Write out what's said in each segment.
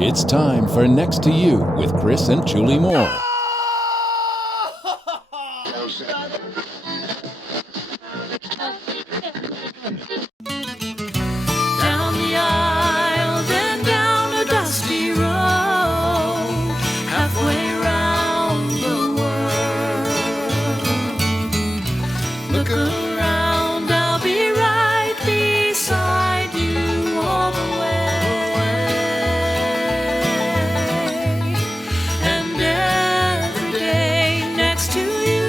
It's time for Next to You with Chris and Julie Moore. Down the aisle, then down a dusty road, halfway round the world. Look around, I'll be right beside you all the way, and every day next to you.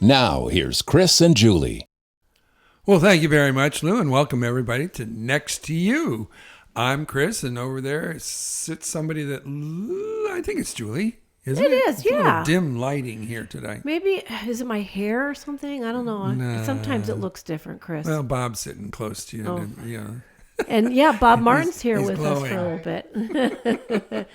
Now, here's Chris and Julie. Well, thank you very much, Lou, and welcome everybody to Next to You. I'm Chris, and over there sits somebody that I think it's Julie, isn't it? It is, It's a yeah. little dim lighting here today. Maybe, is it my hair or something? I don't know. Nah. Sometimes it looks different, Chris. Well, Bob's sitting close to you. Oh. And, you know. And yeah, Bob Martin's here he's with us for glowing. a little bit.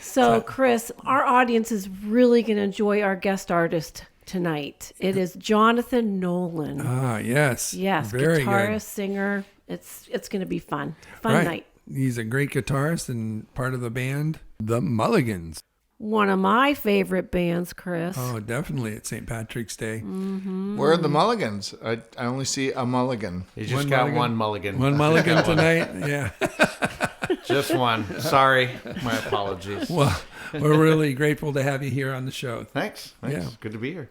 So, Chris, our audience is really going to enjoy our guest artist tonight. It is Jonathan Nolan. Ah, yes. Yes, Very guitarist, good. singer. It's going to be fun. Fun Right. night. He's a great guitarist and part of the band, the Mulligans. One of my favorite bands, Chris. Oh, definitely at St. Patrick's Day. Where are the Mulligans? I only see a mulligan. You just One got mulligan? one mulligan. One Mulligan tonight. Yeah. Just one. Sorry. My apologies. Well, we're really grateful to have you here on the show. Thanks. Yeah. Good to be here.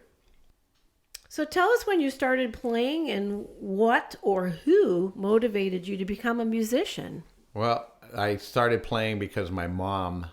So tell us when you started playing and what or who motivated you to become a musician. Well, I started playing because my mom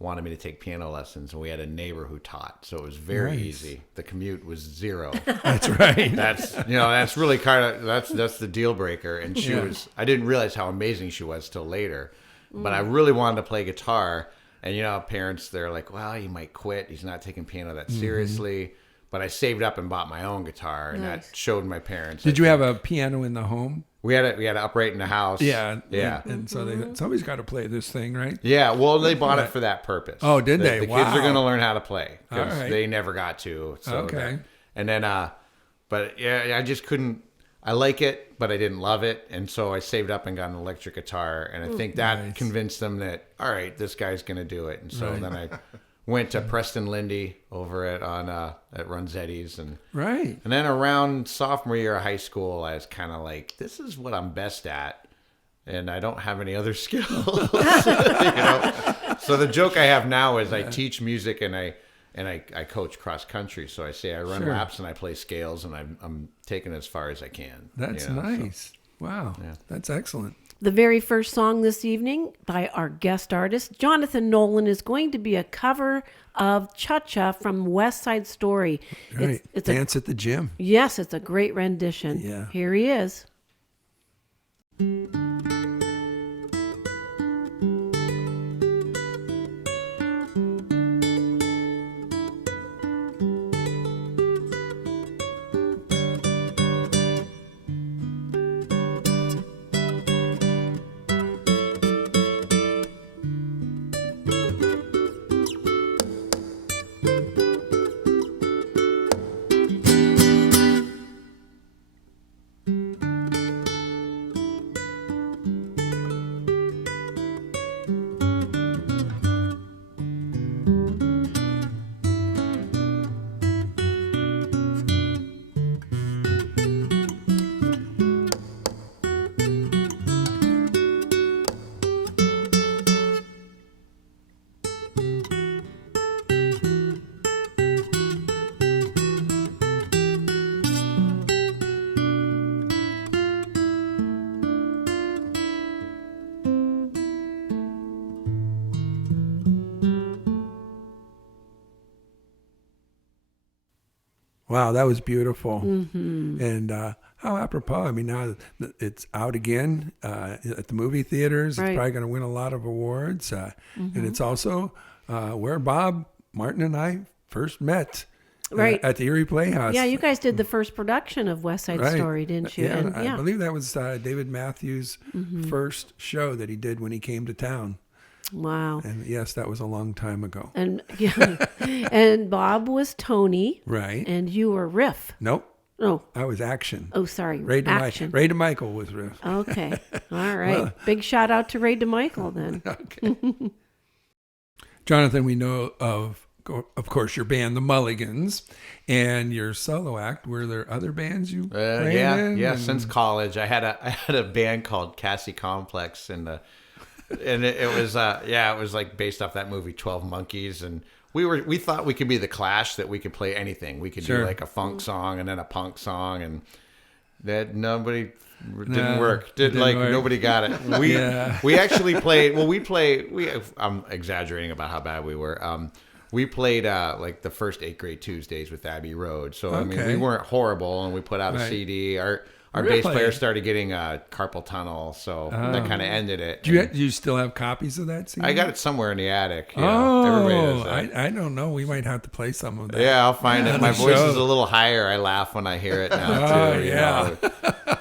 wanted me to take piano lessons, and we had a neighbor who taught, so it was very Nice. easy. The commute was zero. That's right. That's really kind of that's the deal breaker. And she Yeah. was. I didn't realize how amazing she was till later, but I really wanted to play guitar. And parents, they're like, well, he might quit. He's not taking piano that seriously. But I saved up and bought my own guitar, and Nice. that showed my parents. Did you have a piano in the home? We had it upright in the house. Yeah. Yeah. And so somebody's got to play this thing, right? Yeah, well, they bought it for that purpose. Oh, did they? The kids Wow. are going to learn how to play because All right. they never got to. So Okay. and then, but yeah, I just couldn't. I like it, but I didn't love it, and so I saved up and got an electric guitar, and I think that Nice. convinced them that all right, this guy's going to do it. And so Right. then I went to Preston Lindy over at Runzetti's, and Right. then around sophomore year of high school, I was kind of like, this is what I'm best at, and I don't have any other skills. So the joke I have now is I teach music and I coach cross country. So I say I run Sure. laps and I play scales, and I'm taking it as far as I can. That's so- nice. Wow. Yeah. That's excellent. The very first song this evening by our guest artist, Jonathan Nolan, is going to be a cover of Cha-Cha from West Side Story. Right. It's Dance at the gym. yes, it's a great rendition. Yeah. Here he is. Wow, that was beautiful. And how apropos. I mean, now that it's out again at the movie theaters. Right. It's probably going to win a lot of awards. And it's also where Bob Martin and I first met. Right. At the Erie Playhouse. Yeah, you guys did the first production of West Side Right. Story, didn't you? Yeah, And, I believe that was David Matthews' first show that he did when he came to town. Wow. And yes, that was a long time ago. And yeah, and Bob was Tony, Right. and you were Riff. Nope. Oh, I was Action. oh, sorry, Ray Action. DeMichael was Riff. Okay, all right. Big shout out to Ray DeMichael then. Okay. Jonathan, we know of course, your band, the Mulligans, and your solo act. Were there other bands you played in? Yeah. And- Since college, I had a band called Cassie Complex, and it was it was like based off that movie 12 Monkeys, and we thought we could be the Clash, that we could play anything. We could Sure. do like a funk song and then a punk song, and that nobody didn't work. Didn't work. Nobody got it. We actually played. Well, I'm exaggerating about how bad we were. We played like the first 8th grade Tuesdays with Abbey Road. So I mean, Okay. we weren't horrible, and we put out a Right. CD. Our Really? bass player started getting carpal tunnel, so that kind of ended it. Do you still have copies of that CD? I got it somewhere in the attic. Everybody Oh, does that. I don't know. We might have to play some of that. Yeah, I'll find it. My the voice show. is a little higher. I laugh when I hear it now, Oh, too. you yeah. know.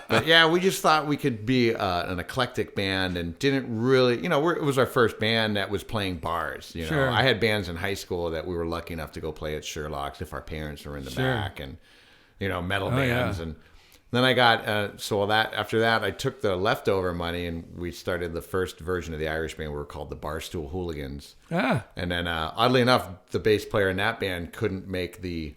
But yeah, we just thought we could be an eclectic band, and didn't really, it was our first band that was playing bars. Sure. I had bands in high school that we were lucky enough to go play at Sherlock's if our parents were in the Sure. back, and metal Oh, yeah. bands. And then I got after that I took the leftover money, and we started the first version of the Irish band. We were called the Barstool Hooligans. And then oddly enough, the bass player in that band couldn't make the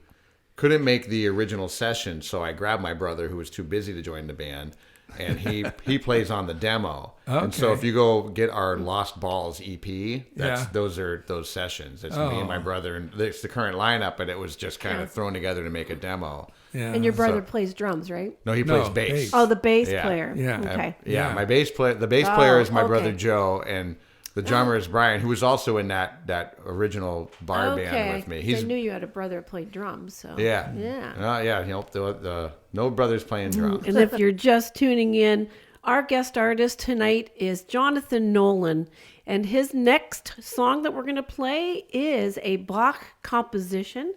original session, so I grabbed my brother, who was too busy to join the band, and he plays on the demo. And so Okay. if you go get our Lost Balls EP, Yeah. those are those sessions. It's me and my brother, and it's the current lineup, but it was just kind of thrown together to make a demo. Yeah. And your brother plays drums, right? No, he No, plays bass. bass. Oh, the bass Yeah. player. Yeah. Okay. Yeah, Yeah. my bass player. The bass player is my okay. brother Joe, and the drummer is Brian, who was also in that original bar band with me. I knew you had a brother that played drums, so Yeah. Yeah. Yeah. The no brothers playing drums. And if you're just tuning in, our guest artist tonight is Jonathan Nolan, and his next song that we're going to play is a Bach composition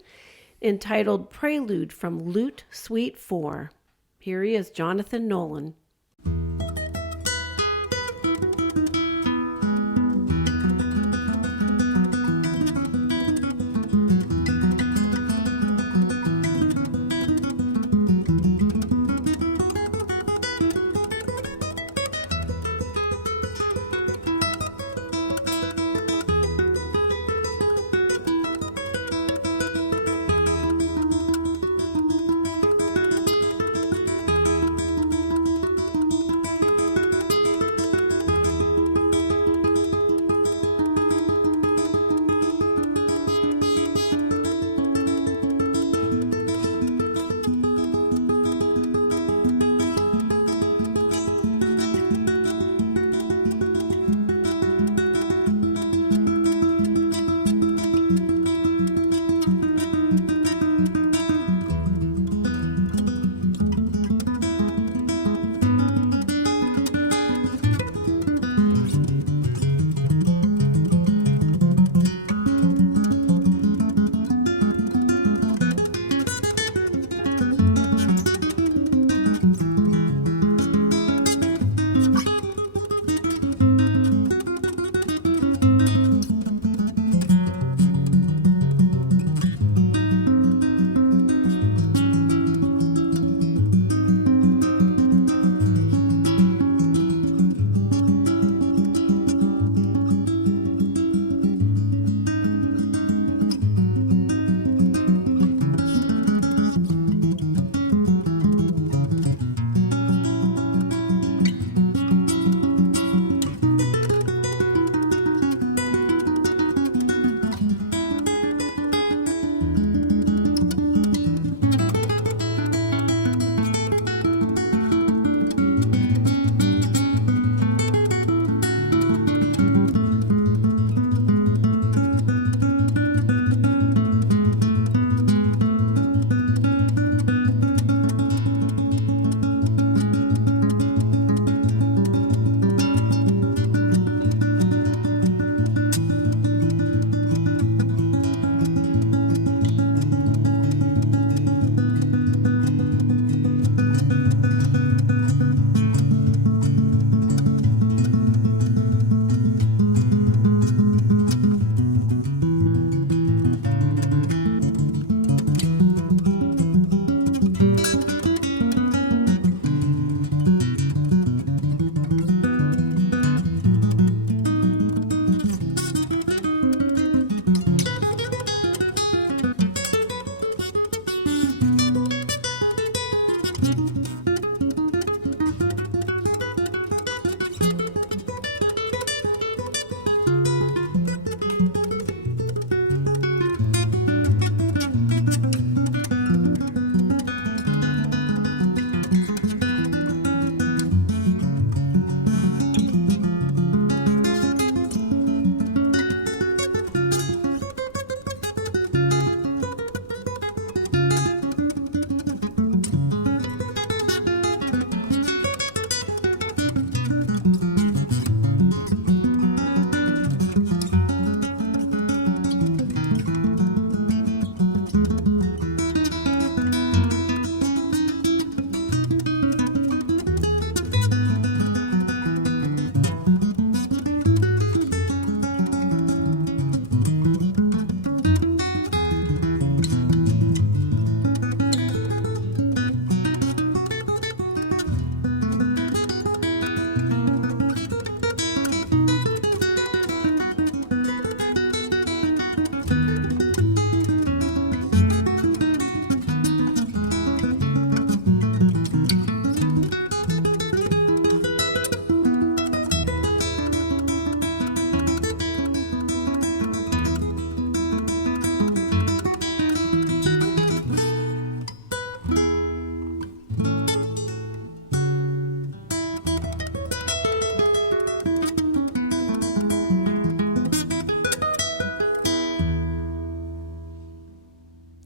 entitled Prelude from Lute Suite 4. Here he is, Jonathan Nolan.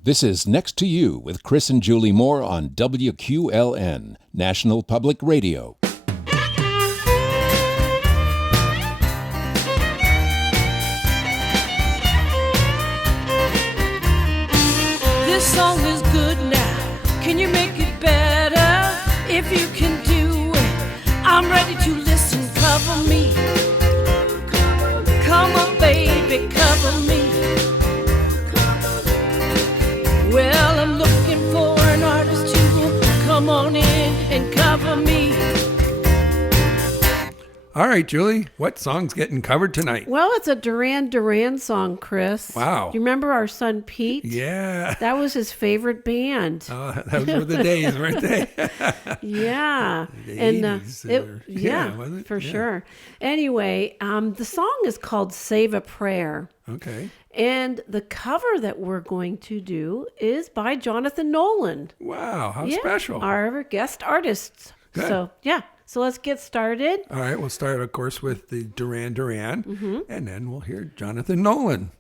This is Next to You with Chris and Julie Moore on WQLN, National Public Radio. This song is good now. Can you make it better? If you can do it, I'm ready to listen. Cover me. Come on, baby, cover me. Well, I'm looking for an artist to come on in and cover me. All right, Julie, what song's getting covered tonight? Well, it's a Duran Duran song, Chris. Wow. Do you remember our son Pete? Yeah. That was his favorite band. Oh, those were the days, weren't they? Yeah. The and 80s, yeah, wasn't it? for Yeah. sure. Anyway, the song is called Save a Prayer. Okay. And the cover that we're going to do is by Jonathan Nolan. Wow, how Yeah, special. Our guest artists. Good. So, yeah. So let's get started. All right, we'll start, of course, with the Duran Duran, and then we'll hear Jonathan Nolan.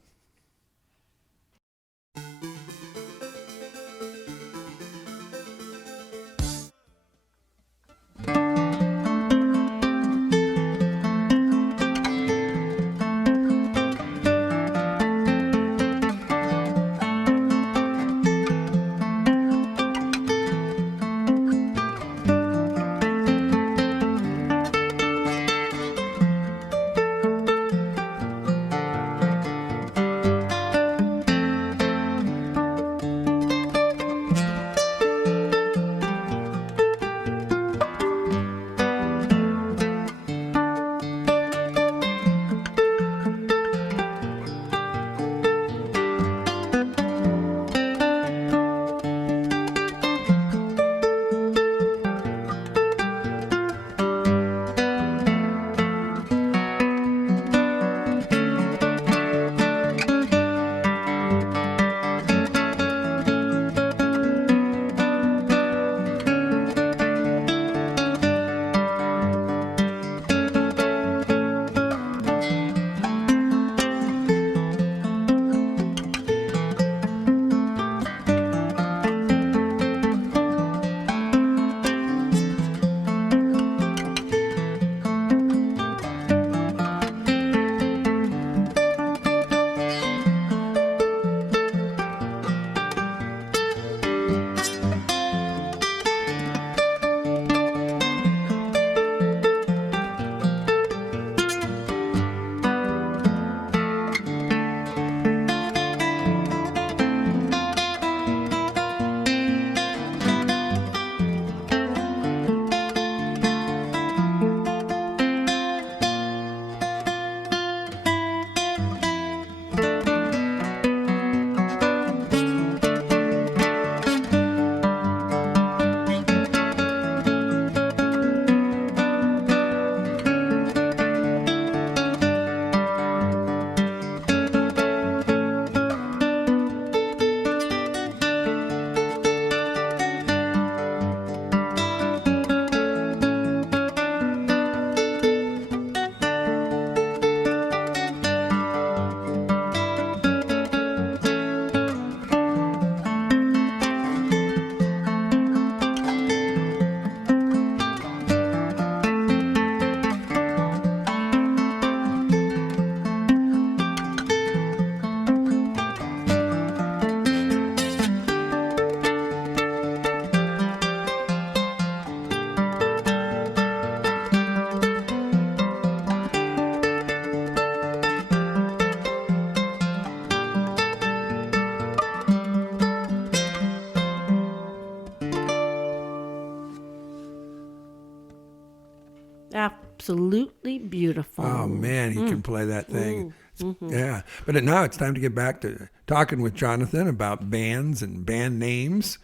Absolutely beautiful. Oh, man, he can play that thing. Yeah. But now it's time to get back to talking with Jonathan about bands and band names.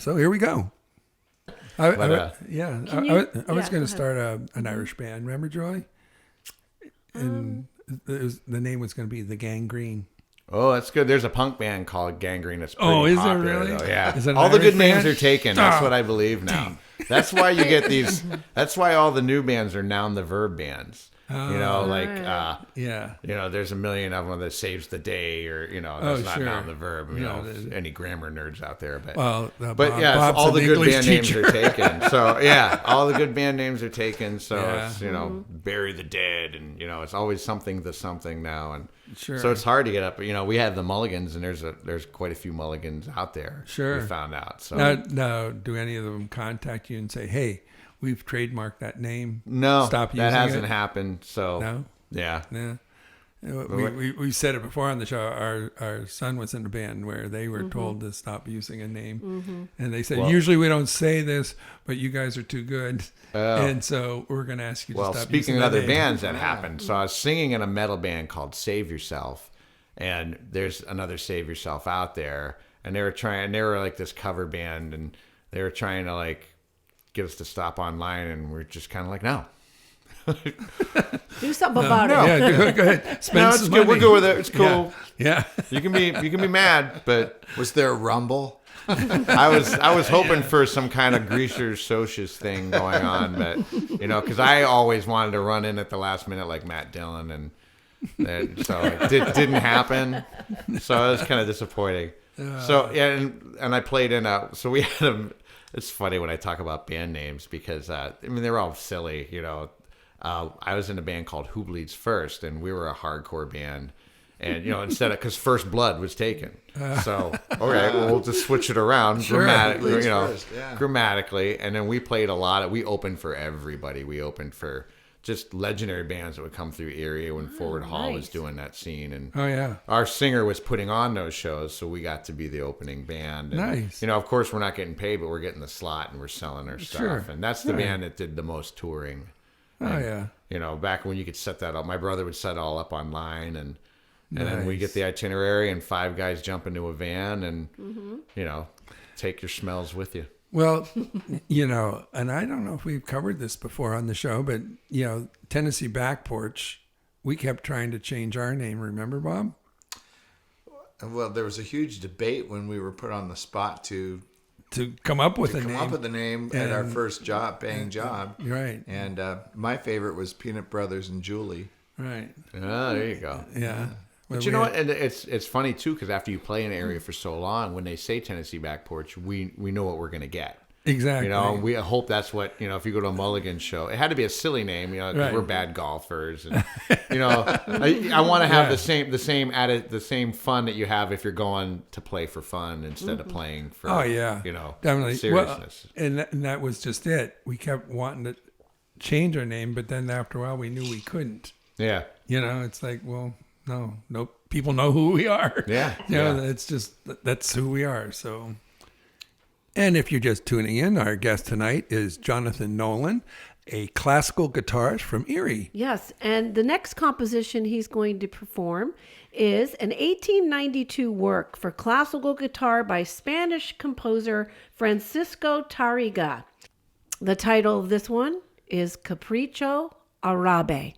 So here we go. I was going to start an Irish band. Remember, Joy? And the name was going to be the Gangrene. Oh, that's good. There's a punk band called Gangrene. That's pretty is popular, there really? though. Yeah. Is it an all the Irish good names band? are taken. That's what I believe now. That's why you get these. That's why all the new bands are noun the verb bands. like Yeah. there's a million of them that saves the day, or that's not noun the verb. Any grammar nerds out there, but Bob's all the an good English band teacher. names are taken. So all the good band names are taken. So it's bury the dead, and it's always something the something now, and so it's hard to get up. We have the Mulligans, and there's quite a few Mulligans out there. Sure, we found out. So now, do any of them contact you and say, "Hey, we've trademarked that name"? No, stop using that hasn't it? happened. So no, yeah. We said it before on the show. Our son was in a band where they were told to stop using a name, and they said, usually we don't say this, but you guys are too good, and so we're going to ask you to stop using speaking of that other name. bands that happened, so I was singing in a metal band called Save Yourself, and there's another Save Yourself out there, and they were like this cover band, and they were trying to like get us to stop online, and we're just kind of like, no. Do something about it. Yeah, go ahead. Spend It's some good. money. We're good with it. It's cool. Yeah. You can be mad, but Was there a rumble? I was hoping for some kind of greasers socius thing going on, but because I always wanted to run in at the last minute like Matt Dillon, and so it didn't happen. So it was kind of disappointing. So and I played in so we had a. It's funny when I talk about band names because they're all silly, I was in a band called Who Bleeds First, and we were a hardcore band. And, instead of, because First Blood was taken. So, okay, well, we'll just switch it around grammatically. And then we played we opened for everybody. We opened for just legendary bands that would come through Erie when Forward Hall was doing that scene. And our singer was putting on those shows, so we got to be the opening band. And, nice. Of course, we're not getting paid, but we're getting the slot and we're selling our stuff. Sure. And that's the band that did the most touring. Back when you could set that up, my brother would set it all up online, and then we get the itinerary, and 5 guys jump into a van, and take your smells with you. Well, and I don't know if we've covered this before on the show, but Tennessee Back Porch, we kept trying to change our name. Remember, Bob? Well, there was a huge debate when we were put on the spot to come up with a name at our first paying job. Right. And my favorite was Peanut Brothers and Julie. Right. Oh, there you go. Yeah. But you know what? And it's funny too, because after you play an area for so long, when they say Tennessee Back Porch, we know what we're going to get. Exactly. We hope that's what, if you go to a Mulligans show, it had to be a silly name, because we're bad golfers. And, I want to have the same fun that you have if you're going to play for fun instead of playing for, definitely seriousness. Well, and that was just it. We kept wanting to change our name, but then after a while we knew we couldn't. Yeah. It's like, well, no, people know who we are. Yeah. It's just, that's who we are. So. And if you're just tuning in, our guest tonight is Jonathan Nolan, a classical guitarist from Erie. Yes, and the next composition he's going to perform is an 1892 work for classical guitar by Spanish composer Francisco Tarriga. The title of this one is Capricho Arabe.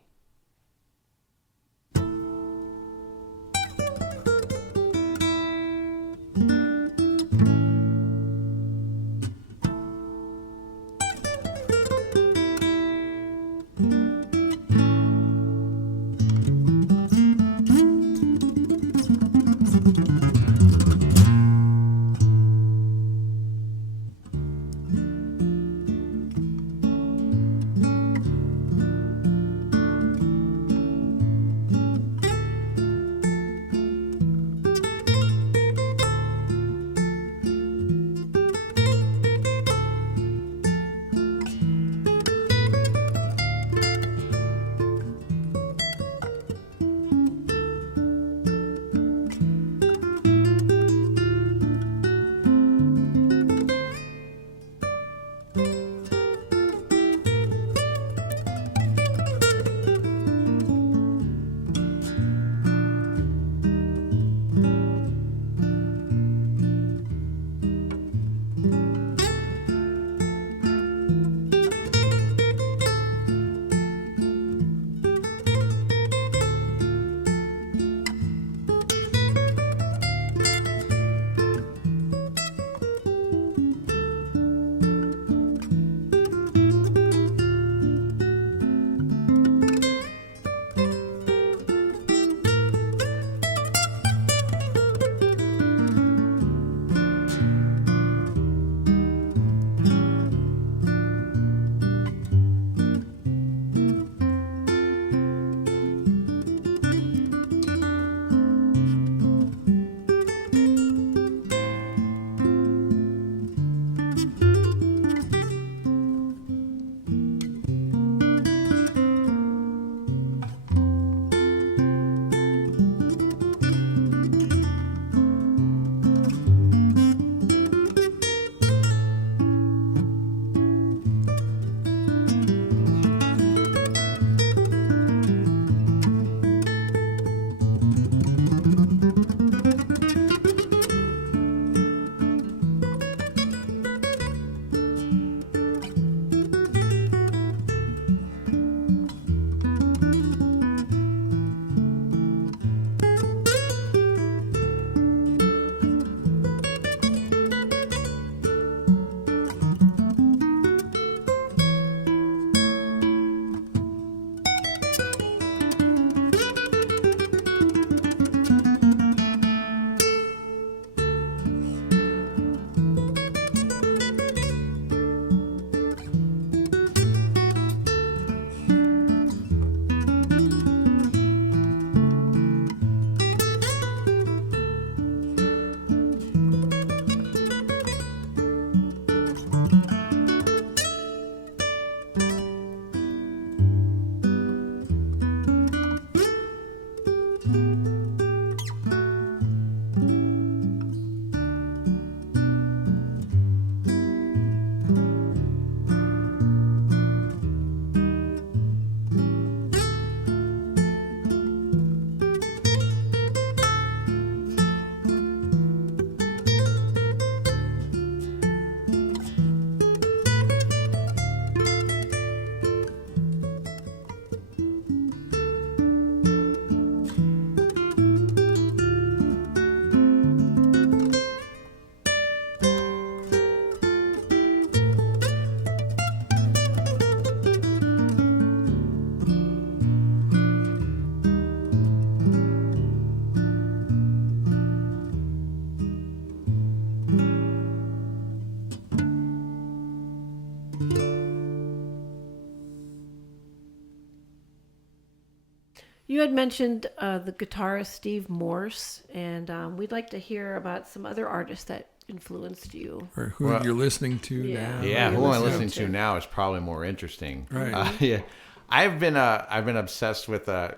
You had mentioned the guitarist Steve Morse, and we'd like to hear about some other artists that influenced you. Or who you're listening to now. Yeah, who I'm listening to now is probably more interesting. Right. Yeah, I've been obsessed with I'm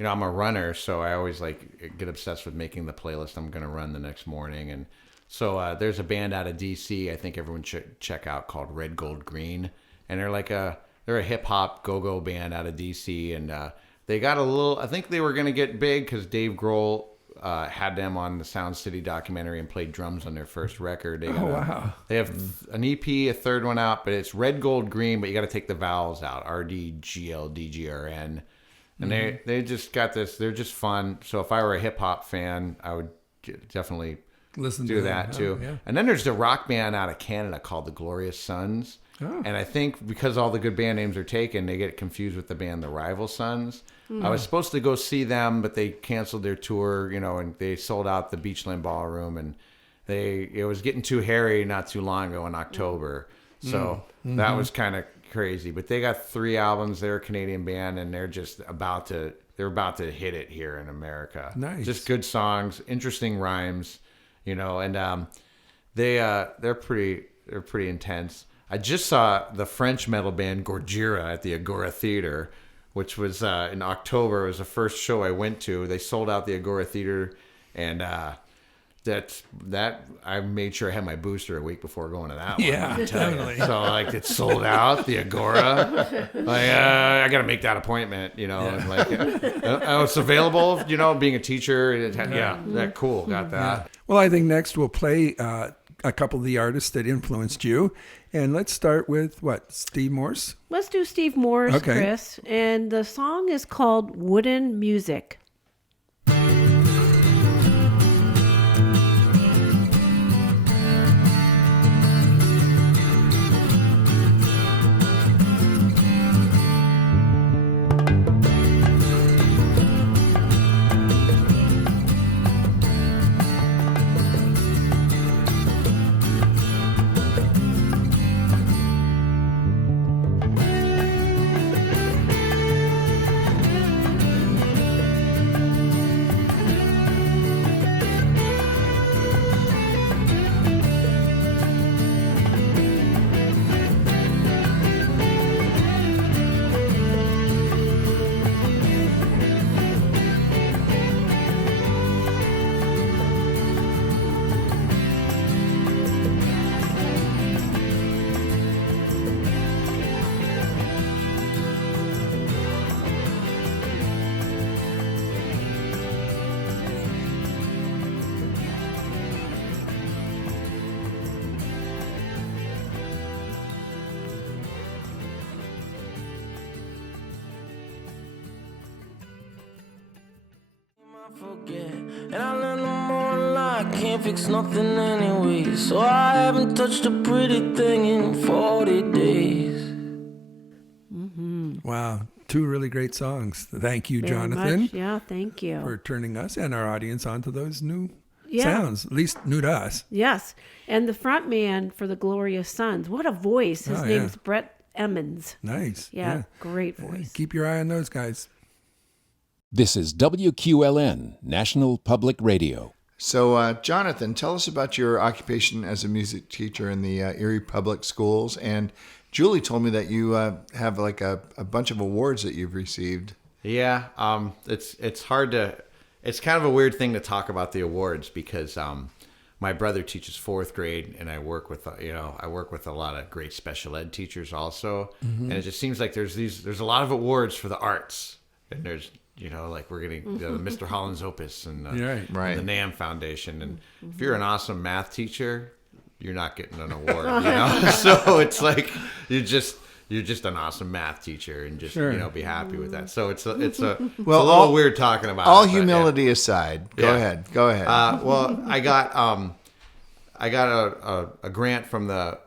a runner, so I always get obsessed with making the playlist I'm going to run the next morning. And so there's a band out of DC I think everyone should check out called Red Gold Green, and they're a hip hop go-go band out of DC, and they got a little. I think they were going to get big because Dave Grohl had them on the Sound City documentary and played drums on their first record. They have an EP, a third one out, but it's Red Gold Green, but you got to take the vowels out. RDGLDGRN. And they just got this. They're just fun. So if I were a hip hop fan, I would definitely Listen do to that them. too. Yeah. And then there's the rock band out of Canada called the Glorious Sons. Oh. And I think because all the good band names are taken, they get confused with the band the Rival Sons. I was supposed to go see them, but they canceled their tour, and they sold out the Beachland Ballroom, and it was getting too hairy not too long ago in October. So that was kind of crazy. But they got 3 albums. They're a Canadian band, and they're just about to hit it here in America. Nice. Just good songs, interesting rhymes, and they're pretty intense. I just saw the French metal band Gojira at the Agora Theater, which was in October. It was the first show I went to. They sold out the Agora Theater, and that I made sure I had my booster a week before going to that one. Yeah, definitely. So it's sold out, the Agora. I got to make that appointment, and it's available, being a teacher. That cool. Got that. Well, I think next we'll play a couple of the artists that influenced you. And let's start with Steve Morse? Let's do Steve Morse, Okay. Chris. And the song is called Wooden Music. Forget, and I learned the more I can't fix nothing anyway. So I haven't touched a pretty thing in 40 days. Wow. 2 really great songs. Thank you, Very Jonathan, much. Yeah, thank you. for turning us and our audience onto those new Yeah. sounds, at least new to us. Yes. And the front man for the Glorious Sons. What a voice. His Oh, name's yeah. Brett Emmons. Nice. Yeah, great voice. Keep your eye on those guys. This is WQLN, National Public Radio. So, Jonathan, tell us about your occupation as a music teacher in the Erie Public Schools. And Julie told me that you have a bunch of awards that you've received. Yeah, it's hard to. It's kind of a weird thing to talk about the awards because my brother teaches 4th grade, and I work with a lot of great special ed teachers also, and it just seems like there's a lot of awards for the arts, and there's we're getting the Mr. Holland's Opus and Right. the NAM Foundation, and if you're an awesome math teacher, you're not getting an award, So it's like you're just an awesome math teacher, and just Sure. be happy with that. So it's a little all- weird talking about All it, but, humility aside, go ahead. well, I got a grant from the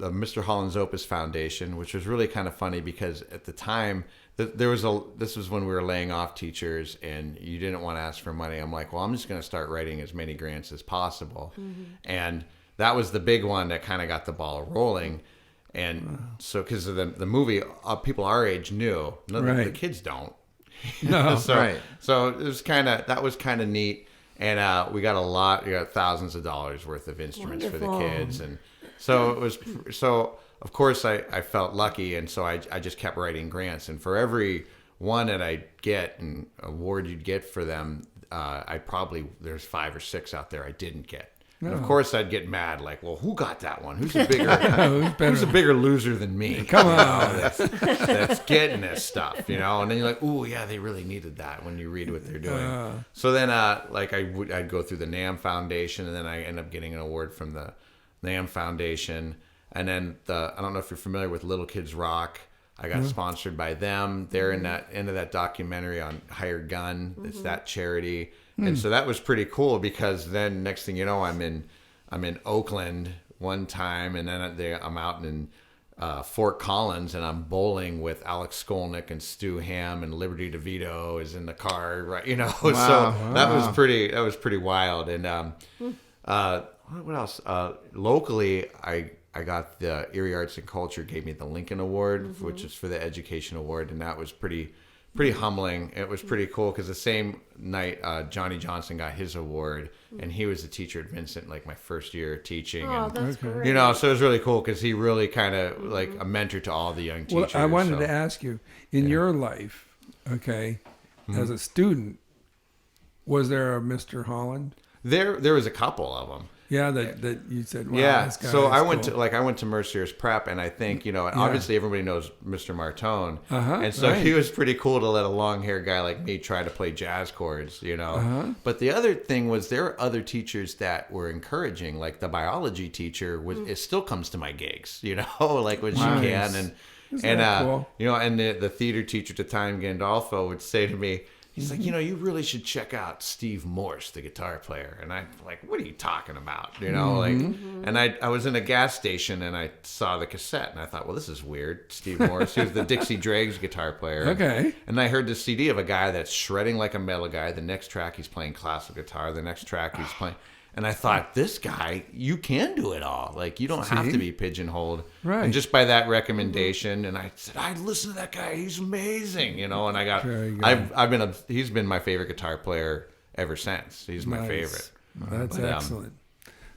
Mr. Holland's Opus Foundation, which was really kind of funny because at the time this was when we were laying off teachers, and you didn't want to ask for money. I'm like, well, I'm just going to start writing as many grants as possible, and that was the big one that kind of got the ball rolling. And so, because of the movie, people our age knew, none of the Right. kids don't. No, so, right. So it was that was kind of neat. And we got thousands of dollars worth of instruments for the kids. And so it was, of course I felt lucky. And so I just kept writing grants. And for every one that I get and award you'd get for them, there's 5 or 6 out there I didn't get. And of course I'd get mad, like, well, who got that one? Who's a bigger loser than me? Come on. That's getting this stuff, And then you're like, oh yeah, they really needed that when you read what they're doing. So then, I'd go through the NAMM Foundation, and then I end up getting an award from the NAMM Foundation, and then I don't know if you're familiar with Little Kids Rock. I got sponsored by them. They're in that end of that documentary on Hired Gun. It's that charity. And so that was pretty cool, because then next thing you know, I'm in Oakland one time, and then I'm out in Fort Collins, and I'm bowling with Alex Skolnick and Stu Ham, and Liberty DeVito is in the car, right? So that was pretty wild. And what else? Locally, I got the Erie Arts and Culture gave me the Lincoln Award, which is for the Education Award, and that was pretty humbling. It was pretty cool, because the same night Johnny Johnson got his award, and he was a teacher at Vincent, like my first year teaching. Oh, and, that's great. so it was really cool, because he really kind of like a mentor to all the young teachers. Well, I wanted to ask you, in your life, okay, as a student, was there a Mr. Holland? There was a couple of them. Yeah, that you said. Wow, Yeah, this guy so is I went cool. to I went to Mercier's Prep, and I think and obviously everybody knows Mr. Martone, and so right. he was pretty cool to let a long-haired guy like me try to play jazz chords, But the other thing was, there were other teachers that were encouraging, like the biology teacher it still comes to my gigs, like when she can, and cool? and the theater teacher at the time, Gandolfo, would say to me. He's like, you really should check out Steve Morse, the guitar player. And I'm like, what are you talking about? And I was in a gas station, and I saw the cassette, and I thought, well, this is weird. Steve Morse, he was the Dixie Dregs guitar player. Okay. And I heard the CD of a guy that's shredding like a metal guy. The next track, he's playing classical guitar. The next track, he's playing. And I thought, this guy, you can do it all. Like, you don't have to be pigeonholed. Right. And just by that recommendation, and I said, I listen to that guy. He's amazing, And I got, he's been my favorite guitar player ever since. He's my favorite. That's excellent.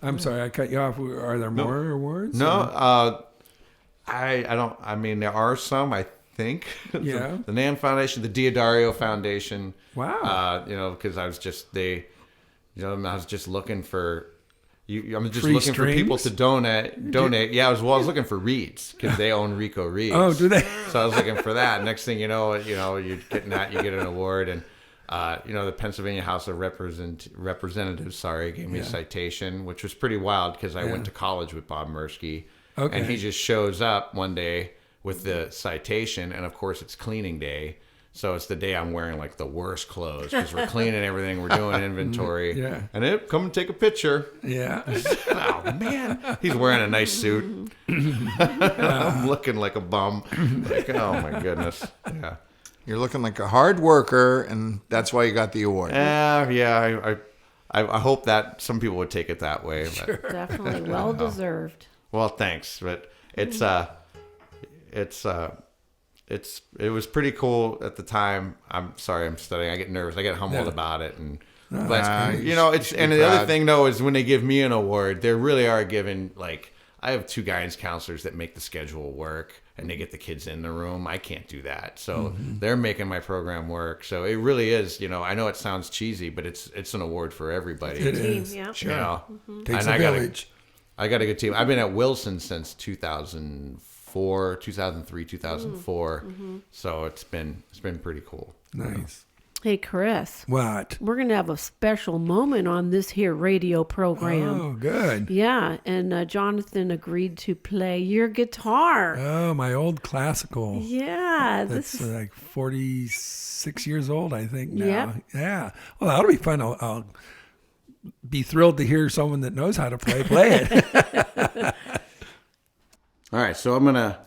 I'm sorry, I cut you off. Are there more awards? No, I don't. I mean, there are some. I think. Yeah. The NAMM Foundation, the Diodario Foundation. Wow. Because I was just I was just looking for. I'm just Free looking for people strings? to donate. Yeah, I was looking for reeds, because they own Rico Reeds. Oh, do they? So I was looking for that. Next thing you know, you're getting that. You get an award, and the Pennsylvania House of Representatives, gave me a citation, which was pretty wild, because I went to college with Bob Mursky, and he just shows up one day with the citation, and of course it's cleaning day. So it's the day I'm wearing like the worst clothes, because we're cleaning everything, we're doing inventory. Yeah. And come and take a picture. Yeah. Oh man, he's wearing a nice suit. I'm looking like a bum. Like, oh my goodness. Yeah. You're looking like a hard worker, and that's why you got the award. Yeah. I hope that some people would take it that way. But, Definitely well deserved. well, thanks, but it was pretty cool at the time. I'm sorry, I'm studying. I get nervous. I get humbled about it, and the other thing though is when they give me an award, they really are giving, like, I have 2 guidance counselors that make the schedule work, and they get the kids in the room. I can't do that, so they're making my program work. So it really is. I know it sounds cheesy, but it's an award for everybody. It is. Yeah. Sure. Takes And a village. I got a good team. I've been at Wilson since 2003, 2004. So it's been pretty cool. Nice. Hey, Chris. What? We're going to have a special moment on this here radio program. Oh, good. Yeah, and Jonathan agreed to play your guitar. Oh, my old classical. Yeah, That's this is like 46 years old, I think now. Yeah. Yeah. Well, that'll be fun. I'll be thrilled to hear someone that knows how to play it. All right, so I'm gonna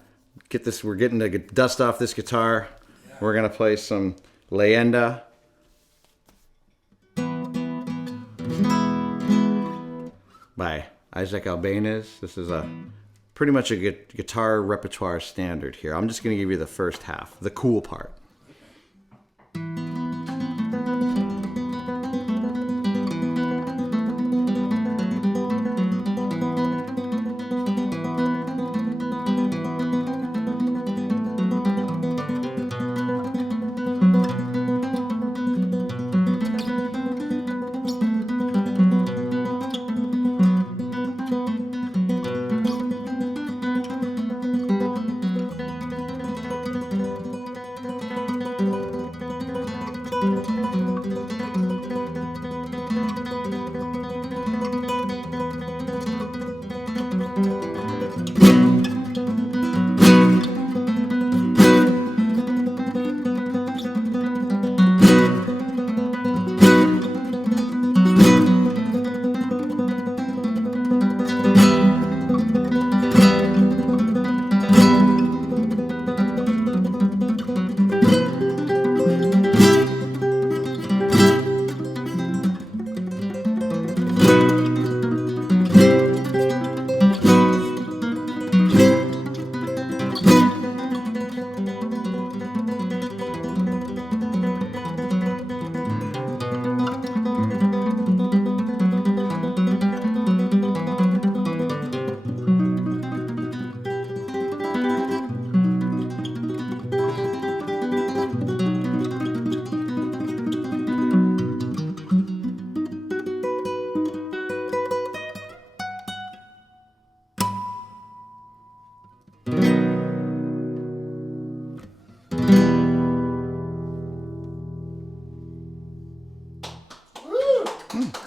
get this. We're getting to dust off this guitar. We're gonna play some Leyenda. By Isaac Albéniz. This is pretty much a guitar repertoire standard here. I'm just gonna give you the first half, the cool part.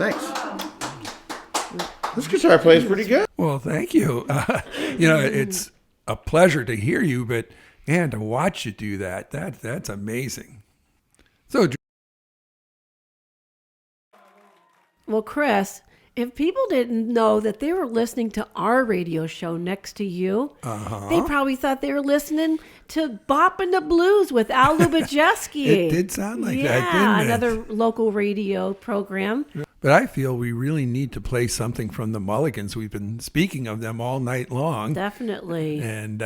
Thanks. This guitar plays pretty good. Well, thank you. It's a pleasure to hear you, but man, to watch you do that's amazing. So, Well, Chris, if people didn't know that they were listening to our radio show next to you, they probably thought they were listening to Boppin' the Blues with Al Lubajeski. It did sound like that, didn't it? Another local radio program. But I feel we really need to play something from the Mulligans. We've been speaking of them all night long. Definitely. And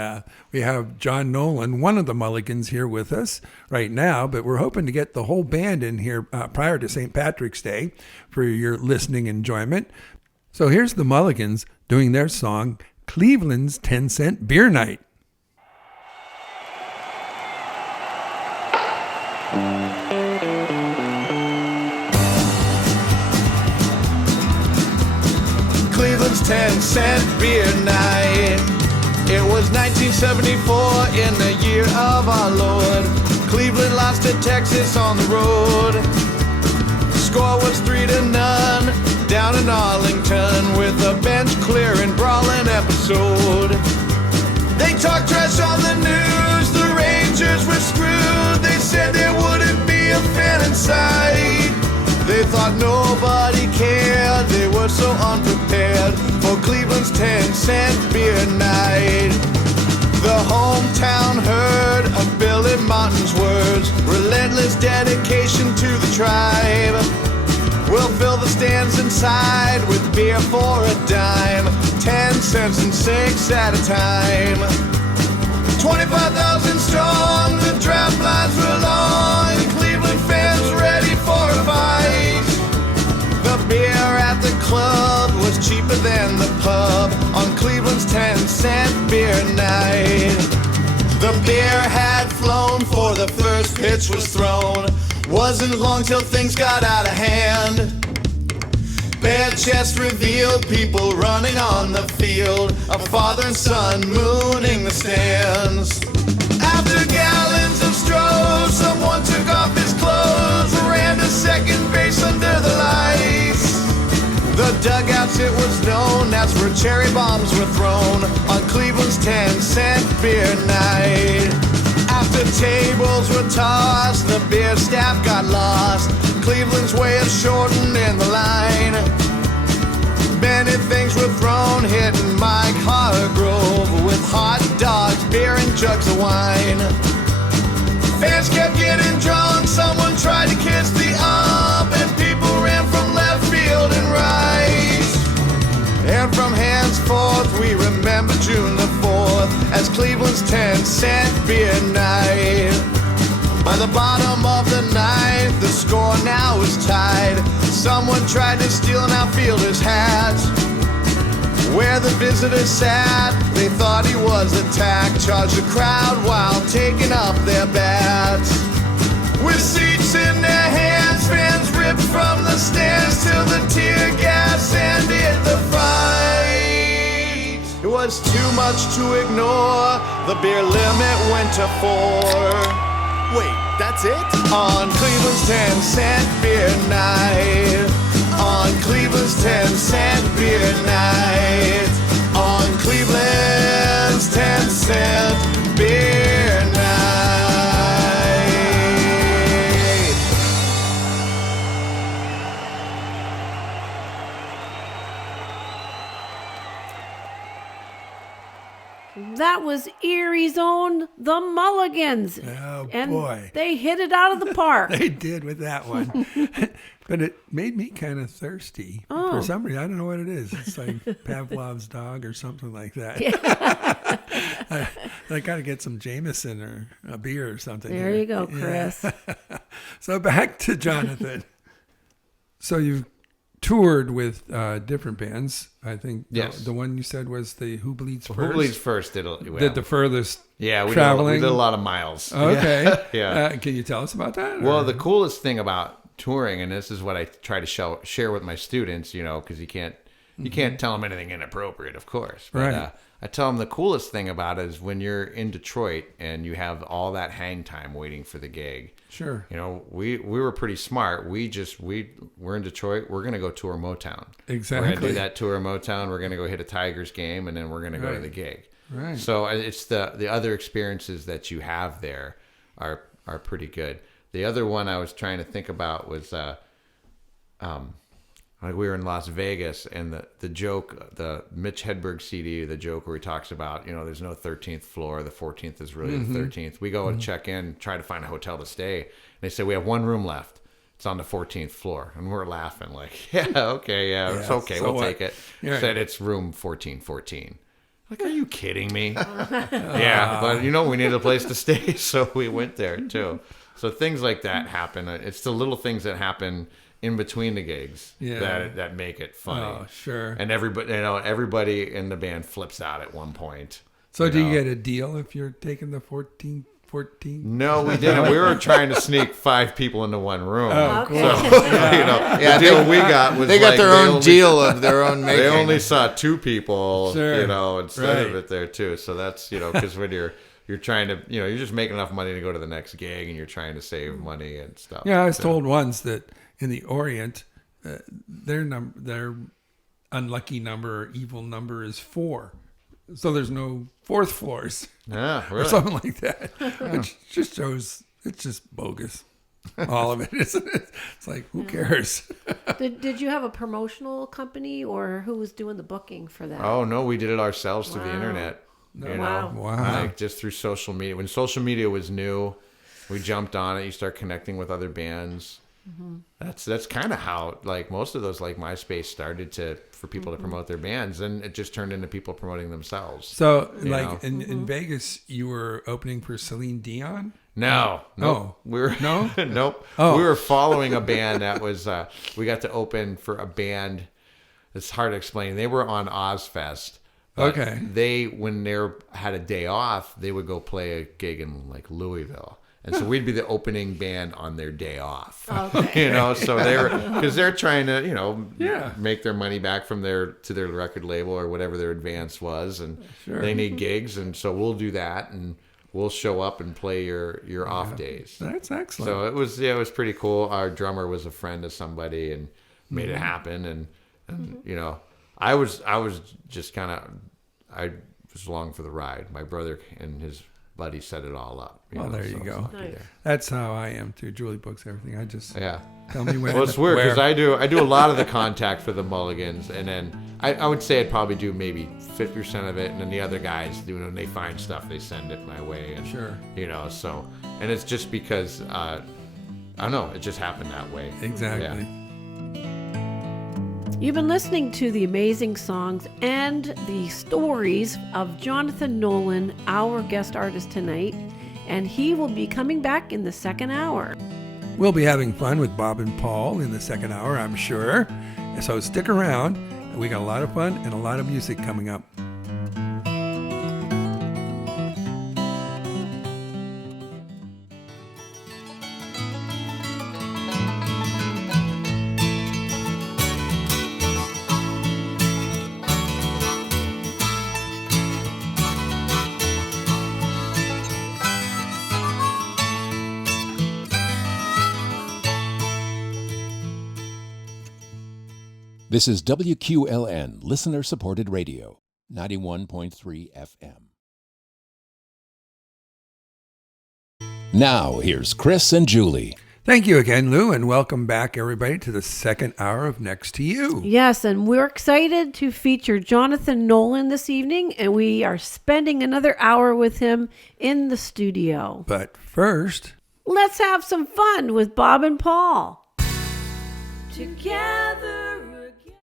we have John Nolan, one of the Mulligans, here with us right now. But we're hoping to get the whole band in here prior to St. Patrick's Day for your listening enjoyment. So here's the Mulligans doing their song, Cleveland's 10-Cent Beer Night. Cleveland's 10-cent beer night. It was 1974 in the year of our Lord. Cleveland lost to Texas on the road. Score was 3-0 down in Arlington with a bench clearing brawling episode. They talked trash on the news, the Rangers were screwed. They said there wouldn't be a fan in sight. They thought nobody cared, they were so unprepared for Cleveland's 10-cent beer night. The hometown heard of Billy Martin's words, relentless dedication to the tribe. We'll fill the stands inside with beer for a dime, 10 cents and 6 at a time. 25,000 strong, the draft lines were long, Cleveland fans ready for a fight. The beer at the club was cheaper than the pub on Cleveland's 10-cent beer night. The beer had flown for the first pitch was thrown. Wasn't long till things got out of hand. Bare chest revealed people running on the field, a father and son mooning the stands. After gallons of Stroh, someone took off his clothes, ran to second base under the lights. The dugouts, it was known, that's where cherry bombs were thrown on Cleveland's 10-cent beer night. After tables were tossed, the beer staff got lost. Cleveland's way of shortening the line. Many things were thrown, hitting Mike Hargrove with hot dogs, beer, and jugs of wine. Fans kept getting drunk, someone tried to kiss the ump, and people ran from left field and right. And from henceforth, we remember June the 4th as Cleveland's 10-cent beer night. By the bottom of the ninth, the score now is tied. Someone tried to steal an outfielder's hat. Where the visitors sat, they thought he was attacked. Charged the crowd while taking up their bats. With seats in their hands, fans ripped from the stands till the tear gas ended the fight. It was too much to ignore, the beer limit went to 4. Wait, that's it? On Cleveland's 10-cent beer night. On Cleveland's 10-cent beer night. On Cleveland's 10-cent beer night. That was Erie's own The Mulligans. Oh, and boy. They hit it out of the park. They did with that one. But it made me kind of thirsty. For some reason, I don't know what it is. It's like Pavlov's dog or something like that. I got to get some Jameson or a beer or something. There here. you go, Chris. Yeah. So back to Jonathan. So you've toured with different bands. I think Yes. the one you said was the Who Bleeds First. Who Bleeds First did Did the furthest we traveling. did a lot of miles. Okay. Yeah. Can you tell us about that? Well, or? the coolest thing about touring, and this is what I try to share with my students, because you can't You can't tell them anything inappropriate, of course. But, Right. I tell them the coolest thing about it is when you're in Detroit and you have all that hang time waiting for the gig. Sure. You know, we were pretty smart. We're in Detroit. We're going to go tour Motown. Exactly. We're going to do that tour Motown. We're going to go hit a Tigers game, and then we're going to go to the gig. Right. So it's the other experiences that you have there are pretty good. The other one I was trying to think about was like we were in Las Vegas, and the joke, the Mitch Hedberg CD, the joke where he talks about, there's no 13th floor. The 14th is really the 13th. We go and check in, try to find a hotel to stay. And they say, we have one room left. It's on the 14th floor. And we're laughing like, yeah, okay, yeah, it's okay. so We'll what? take it. Yeah. Said it's room 1414. Like, are you kidding me? Yeah, but we needed a place to stay. So we went there too. So things like that happen. It's the little things that happen in between the gigs that make it funny. Oh, sure. And everybody in the band flips out at one point. So do you get a deal if you're taking the 14? No, we didn't. We were trying to sneak 5 people into one room. Oh, Okay. cool. The deal we got was They got their own only- deal of their own making. They only saw 2 people, Sure. instead of it there too. So that's, because when you're trying to, you're just making enough money to go to the next gig, and you're trying to save money and stuff. Yeah, I was told once that in the Orient, their unlucky number or evil number is 4. So there's no 4th floors Yeah, or really. something like that. Which just shows it's just bogus. All of it, isn't it? It's like, who cares? Did you have a promotional company, or who was doing the booking for that? Oh no, we did it ourselves through the internet. Wow. Wow. Like just through social media. When social media was new, we jumped on it. You start connecting with other bands. That's kind of how like most of those like MySpace started for people to promote their bands, and it just turned into people promoting themselves. So, You like know? in Vegas, you were opening for Celine Dion? No. Oh. We were No? nope. Oh. We were following a band that was we got to open for a band. It's hard to explain. They were on Ozfest. But Okay. They when they had a day off, they would go play a gig in like Louisville. And so we'd be the opening band on their day off, Okay. so because they're trying to, make their money back from their record label or whatever their advance was. And they need gigs. And so we'll do that, and we'll show up and play your off days. That's excellent. So it was pretty cool. Our drummer was a friend of somebody and made it happen. And I was just I was along for the ride. My brother and his buddy set it all up. There you so go. it's lucky there. That's how I am too. Julie books everything. I just Yeah. tell me when. Well, it's weird because where. I do a lot of the contact for the Mulligans, and then I would say I'd probably do maybe 50% of it, and then the other guys, when they find stuff, they send it my way. And, Sure. So, and it's just because, I don't know, it just happened that way. Exactly. Yeah. You've been listening to the amazing songs and the stories of Jonathan Nolan, our guest artist tonight, and he will be coming back in the second hour. We'll be having fun with Bob and Paul in the second hour, I'm sure. So stick around. We got a lot of fun and a lot of music coming up. This is WQLN, listener-supported radio, 91.3 FM. Now, here's Chris and Julie. Thank you again, Lou, and welcome back, everybody, to the second hour of Next to You. Yes, and we're excited to feature Jonathan Nolan this evening, and we are spending another hour with him in the studio. But first, Let's have some fun with Bob and Paul. Together again.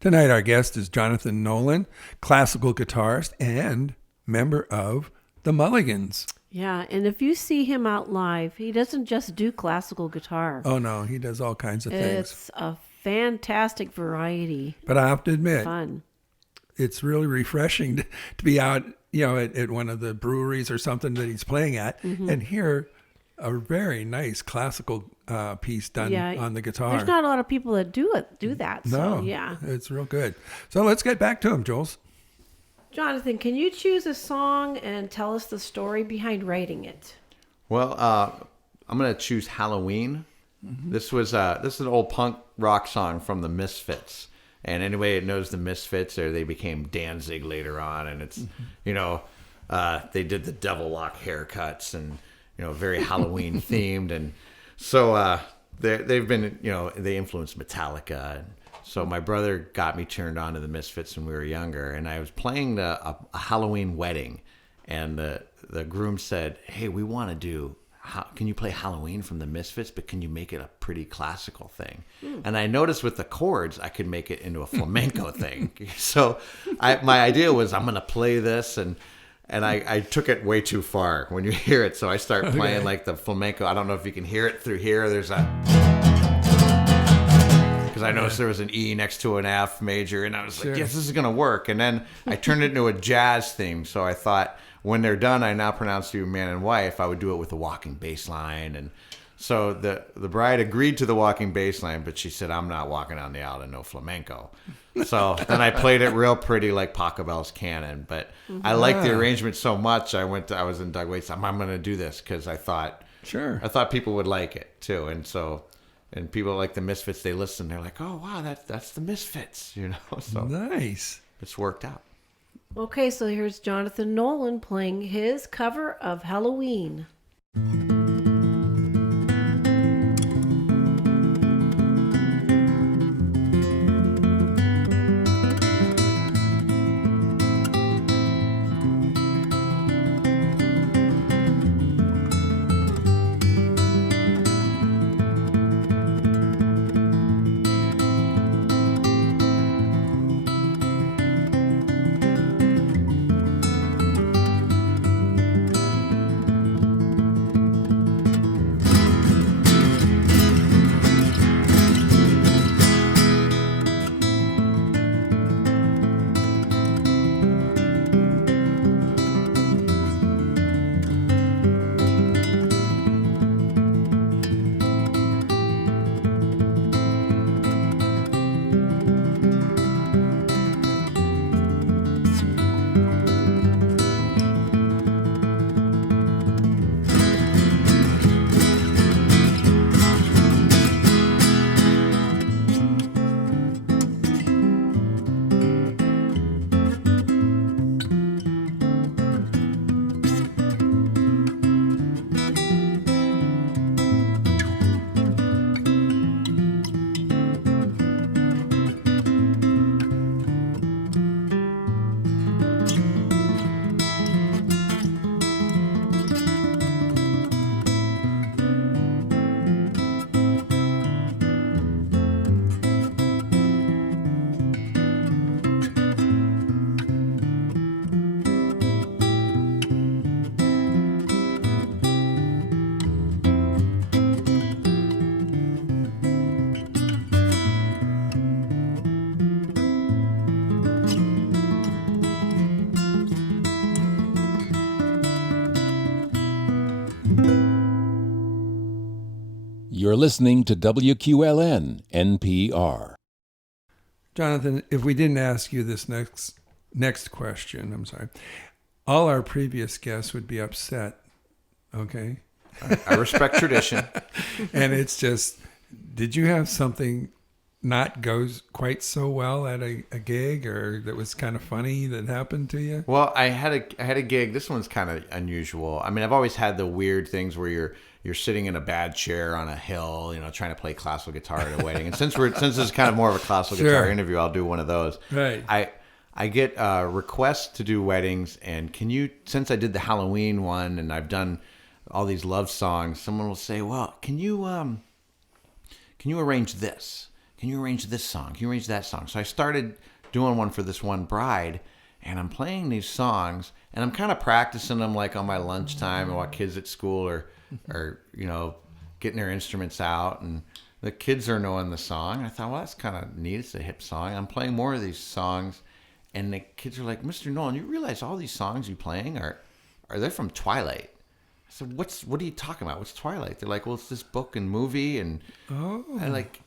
tonight our guest is Jonathan Nolan, classical guitarist and member of the Mulligans. Yeah, and if you see him out live, he doesn't just do classical guitar. Oh, no, he does all kinds of things. It's a fantastic variety. But I have to admit, Fun. it's really refreshing to be out, at one of the breweries or something that he's playing at and hear a very nice classical piece done on the guitar. There's not a lot of people that do that. No, So, yeah. it's real good. So let's get back to him, Jules. Jonathan, can you choose a song and tell us the story behind writing it? Well, I'm going to choose Halloween. Mm-hmm. This is an old punk rock song from the Misfits. And anybody that knows the Misfits, they became Danzig later on. And it's, they did the devil lock haircuts and, very Halloween themed. And so they've been, they influenced Metallica. And so my brother got me turned on to the Misfits when we were younger. And I was playing a Halloween wedding. And the groom said, hey, we want to do, can you play Halloween from the Misfits, but can you make it a pretty classical thing? And I noticed with the chords, I could make it into a flamenco thing. So my idea was I'm going to play this, and I took it way too far when you hear it. So I start playing like the flamenco. I don't know if you can hear it through here. There's a... Because I noticed there was an E next to an F major, and I was like, yes, this is going to work. And then I turned it into a jazz theme. So I thought, when they're done, I now pronounce you man and wife. I would do it with a walking bass line. And so the bride agreed to the walking bass line, but she said, I'm not walking down the aisle to no flamenco. So then I played it real pretty like Pachelbel's Canon. But I liked the arrangement so much, I was in Doug Waite's, I'm going to do this because I thought people would like it too. And so... And people like the Misfits, they listen. They're like, "Oh, wow, that's the Misfits," So nice. It's worked out. Okay, so here's Jonathan Nolan playing his cover of Halloween. You're listening to WQLN NPR. Jonathan, if we didn't ask you this next question, I'm sorry, all our previous guests would be upset. Okay? I respect tradition. And it's just, did you have something not go quite so well at a gig, or that was kind of funny that happened to you? Well, I had a gig. This one's kind of unusual. I mean, I've always had the weird things where you're sitting in a bad chair on a hill, trying to play classical guitar at a wedding. And since this is kind of more of a classical guitar interview, I'll do one of those. Right. I get requests to do weddings, and since I did the Halloween one and I've done all these love songs, someone will say, well, can you arrange this? Can you arrange this song? Can you arrange that song? So I started doing one for this one bride, and I'm playing these songs, and I'm kind of practicing them like on my lunchtime while kids at school are getting their instruments out, and the kids are knowing the song. I thought, well, that's kind of neat. It's a hip song. I'm playing more of these songs, and the kids are like, Mr. Nolan, you realize all these songs you're playing are they from Twilight? said, what are you talking about? What's Twilight? They're like, well, it's this book and movie. And I'm like,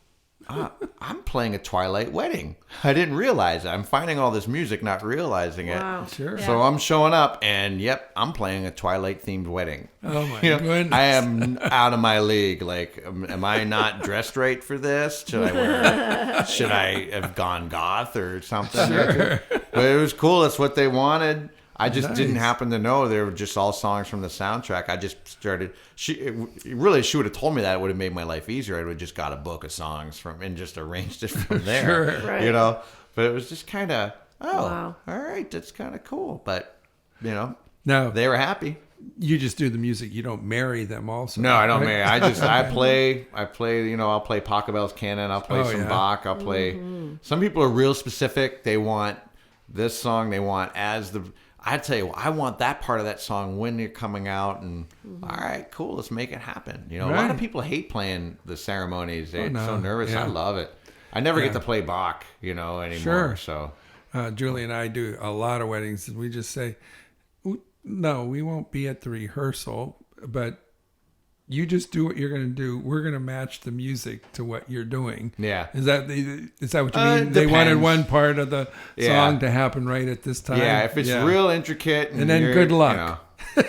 I'm playing a Twilight wedding. I didn't realize it. I'm finding all this music, not realizing it. Wow. Sure. So I'm showing up, and yep, I'm playing a Twilight-themed wedding. Oh, my goodness. I am out of my league. Like, am I not dressed right for this? Should I have gone goth or something? Sure. But it was cool. That's what they wanted. I just didn't Nice. happen to know they were just all songs from the soundtrack. I just started. She would have told me that. It would have made my life easier. I would have just got a book of songs from and just arranged it from there. Sure. Right. You know, but it was just kind of Wow. all right. That's kind of cool. But Now, they were happy. you just do the music. You don't marry them also. No, I don't right? marry. I play. I'll play Pachelbel's canon. I'll play some yeah. Bach. I'll play. Some people are real specific. They want this song. They want I tell you, I want that part of that song when you're coming out, and all right, cool, let's make it happen. A lot Right. of people hate playing the ceremonies. They're no. so nervous. Yeah. I love it. I never Yeah. get to play Bach, anymore. Sure. So Julie and I do a lot of weddings, and we just say, no, we won't be at the rehearsal, but you just do what you're going to do. We're going to match the music to what you're doing. Yeah. Is that what you mean? It They wanted depends. one part of the Yeah. song to happen right at this time. yeah, if it's real intricate, and then you're, good luck.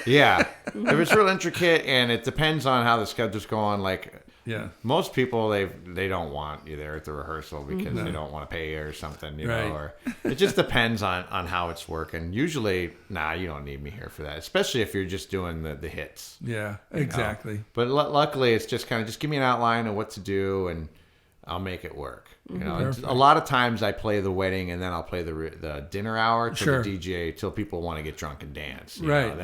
Yeah, if it's real intricate, and it depends on how the schedule's going. Like, Yeah. most people they don't want you there at the rehearsal because they don't want to pay you or something, Right. or it just depends on how it's working. Usually, you don't need me here for that, especially if you're just doing the hits. Yeah, exactly. But luckily, it's just kind of just give me an outline of what to do, and I'll make it work. And a lot of times I play the wedding, and then I'll play the dinner hour to Sure. the DJ till people want to get drunk and dance. Right.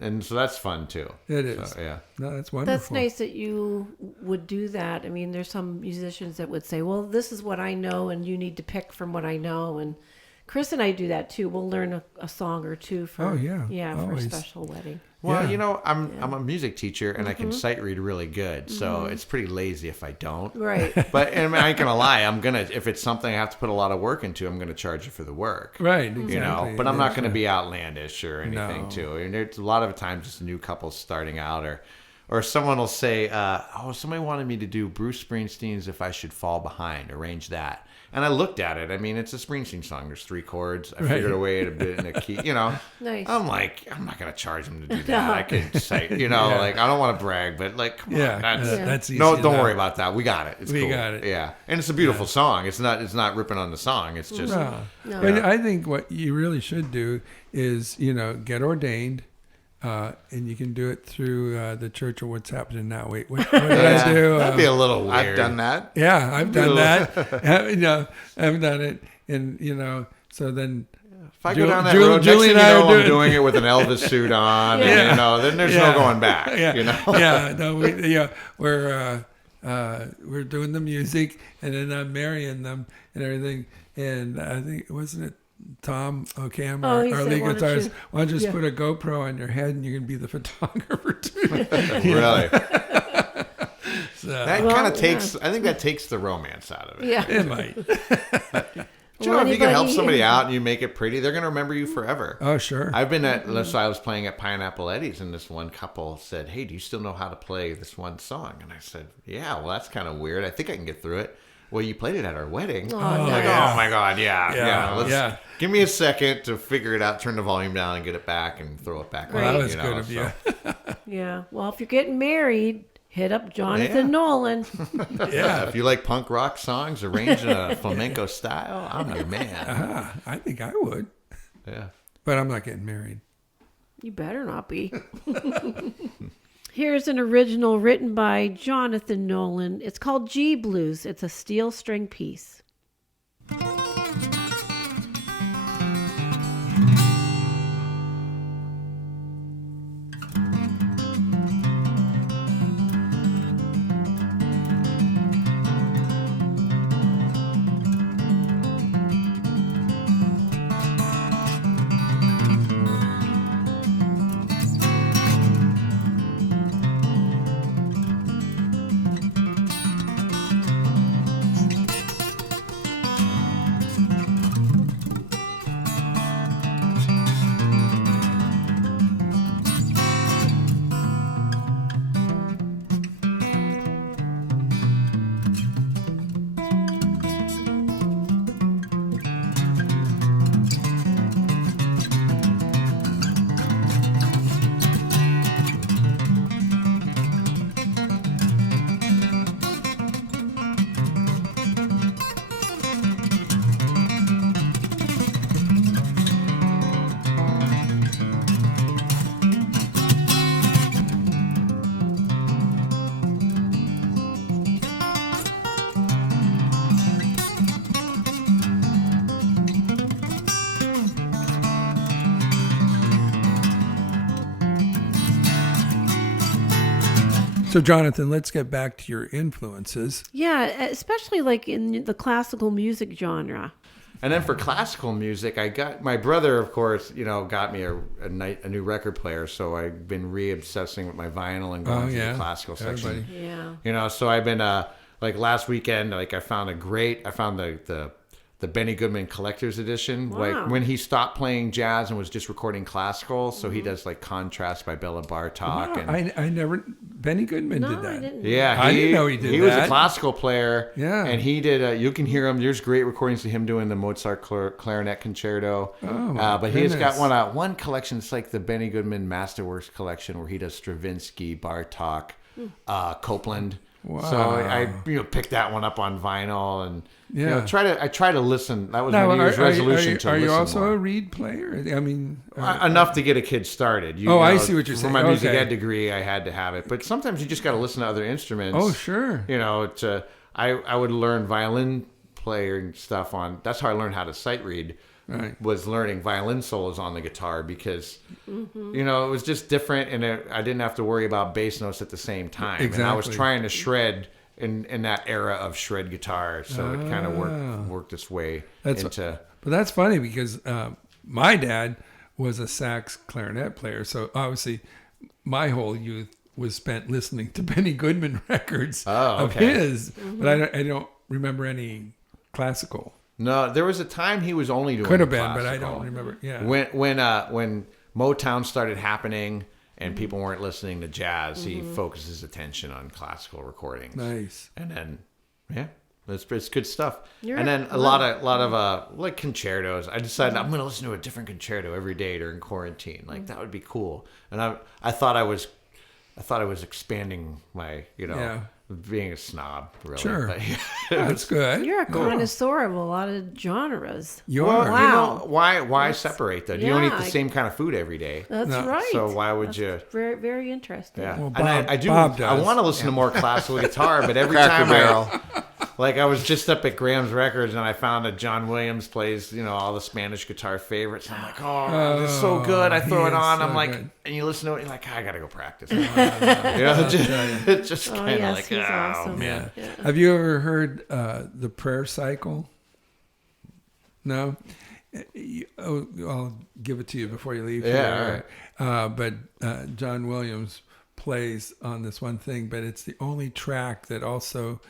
Then so that's fun too. It is. So, yeah. No, that's wonderful. That's nice that you would do that. I mean, there's some musicians that would say, well, this is what I know, and you need to pick from what I know. And Chris and I do that too. We'll learn a song or two for Oh, yeah. for Always. a special wedding. Well, Yeah. I'm a music teacher, and I can sight read really good, so it's pretty lazy if I don't. Right. But and I ain't gonna lie, if it's something I have to put a lot of work into, I'm gonna charge you for the work. Right, exactly. But I'm not going to Yeah. be outlandish or anything No. too. And there's a lot of times just new couples starting out, or someone will say, somebody wanted me to do Bruce Springsteen's "If I Should Fall Behind," arrange that. And I looked at it. I mean, it's a Springsteen song. There's 3 chords. I figured a way to bit in a key. Nice. I'm like, I'm not going to charge them to do that. I could say, like, I don't want to brag, but like, come Yeah, on, that's easy. no, don't enough. worry about that. We got it. It's We cool. got it. Yeah, and it's a beautiful song. It's not ripping on the song. It's just No. No. But I think what you really should do is, get ordained, and you can do it through the church or what's happening now. Wait, what did I do? that'd be a little weird. I've done that. Yeah, I've done that. I've done it, and so then. If I go down that Julie road, and next I thing you are know, doing- I'm doing it with an Elvis suit on, Yeah. and then there's Yeah. no going back. Yeah, You no, we're doing the music, and then I'm marrying them and everything. And I think wasn't it Tom O'Cam, Oh, he our said, lead why don't guitarist? you- Why don't you just yeah. put a GoPro on your head and you can be the photographer too? Really, So, that Well, kind of yeah. takes. I think that takes the romance out of it. Yeah. it might. But if you can help Anybody- somebody out and you make it pretty, they're going to remember you forever. Oh, sure. I've been at, so I was playing at Pineapple Eddie's, and this one couple said, "Hey, do you still know how to play this one song?" And I said, "Yeah, well, that's kind of weird. I think I can get through it." Well, you played it at our wedding. I'm like, yeah. oh my God, yeah. Let's yeah. give me a second to figure it out, turn the volume down, and get it back, and throw it back. Well, on, that was you know, good of so- you. Yeah. Well, if you're getting married, hit up Jonathan Yeah. Nolan. Yeah. If you like punk rock songs arranged in a flamenco style, I'm your man. I think I would, Yeah. but I'm not getting married. You better not be. Here's an original written by Jonathan Nolan. It's called G Blues. It's a steel string piece. So, Jonathan, let's get back to your influences. Yeah, especially like in the classical music genre. And then for classical music, I got my brother, of course, got me a new record player. So I've been re-obsessing with my vinyl and going to the classical section. Yeah. So I've been like last weekend, like I found the Benny Goodman Collector's Edition. Wow. Like when he stopped playing jazz and was just recording classical, so he does like Contrast by Bela Bartok. Wow, And I never. Benny Goodman did that. I didn't. yeah, I didn't know he did He was that. a classical player. Yeah. And he did, you can hear him. There's great recordings of him doing the Mozart clarinet concerto. Oh, my But he has got goodness. one collection. It's like the Benny Goodman Masterworks collection where he does Stravinsky, Bartok, Copeland. Wow. So I picked that one up on vinyl and I try to listen. That was Now, my New Year's resolution to are listen you also more. a reed player? I mean, Enough to get a kid started. I see what you're saying. For my music Okay. ed degree, I had to have it. But sometimes you just got to listen to other instruments. oh, sure. I would learn violin playing stuff on. That's how I learned how to sight read. Right. Was learning violin solos on the guitar because it was just different, and I didn't have to worry about bass notes at the same time. And I was Exactly. trying to shred in that era of shred guitar, so it kind of worked its way into. But that's funny because my dad was a sax clarinet player, so obviously my whole youth was spent listening to Benny Goodman records of his, but I don't remember any classical. No, there was a time he was only doing Could have been, but I classical. don't remember. Yeah. When Motown started happening and people weren't listening to jazz, he focused his attention on classical recordings. Nice. And then, it's good stuff. You're And then a lot of like concertos. I decided I'm going to listen to a different concerto every day during quarantine. Like that would be cool. And I thought I was expanding my being a snob. Really. Sure. But, That's good. You're a connoisseur of a lot of genres. You Well, are. Wow. why separate though? You don't eat the Yeah, same kind of food every day. That's No. right. So why would you? Very, very interesting. Yeah, Well, and I Bob does. want to listen to more classical guitar, but every Cracker time Barrel. like I was just up at Graham's Records and I found that John Williams plays all the Spanish guitar favorites. I'm like, oh, it's so good. I throw he it is on. so I'm like, good. and you listen to it, you're like, I gotta go practice. It's just Oh, kind of yes, like, he's oh awesome. man. Yeah. Have you ever heard the prayer cycle? No? I'll give it to you before you leave. Yeah, here. But John Williams plays on this one thing, but it's the only track that also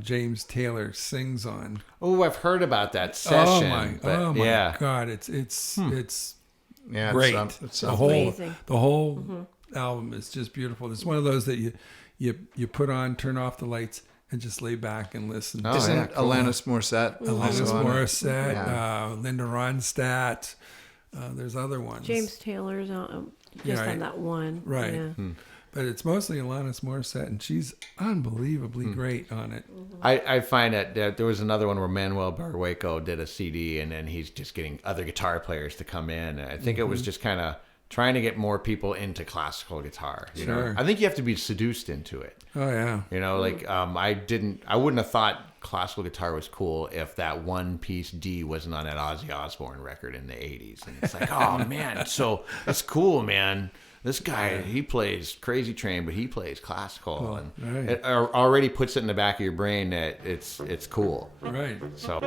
James Taylor sings on. Oh, I've heard about that session. Oh my yeah. God! It's Yeah, great. It's the whole amazing. album is just beautiful. It's one of those that you put on, turn off the lights, and just lay back and listen. Oh, Isn't yeah, cool. Alanis Morissette Alanis also on it? Morissette, Linda Ronstadt. There's other ones. James Taylor's on, just Right. on that one. Right. Yeah. But it's mostly Alanis Morissette, and she's unbelievably great on it. I find that there was another one where Manuel Barrueco did a CD, and then he's just getting other guitar players to come in. And I think it was just kind of trying to get more people into classical guitar. You know, Sure. I think you have to be seduced into it. Oh yeah. I wouldn't have thought classical guitar was cool if that one piece D wasn't on that Ozzy Osbourne record in the 80s. And it's like, oh man, so it's cool, man. This guy, he plays Crazy Train, but he plays classical, and right. it already puts it in the back of your brain that it's cool. Right. So.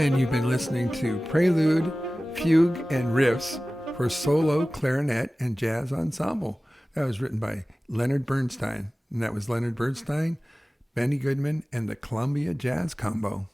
And you've been listening to Prelude, Fugue, and Riffs for Solo, Clarinet, and Jazz Ensemble. That was written by Leonard Bernstein. And that was Leonard Bernstein, Benny Goodman, and the Columbia Jazz Combo.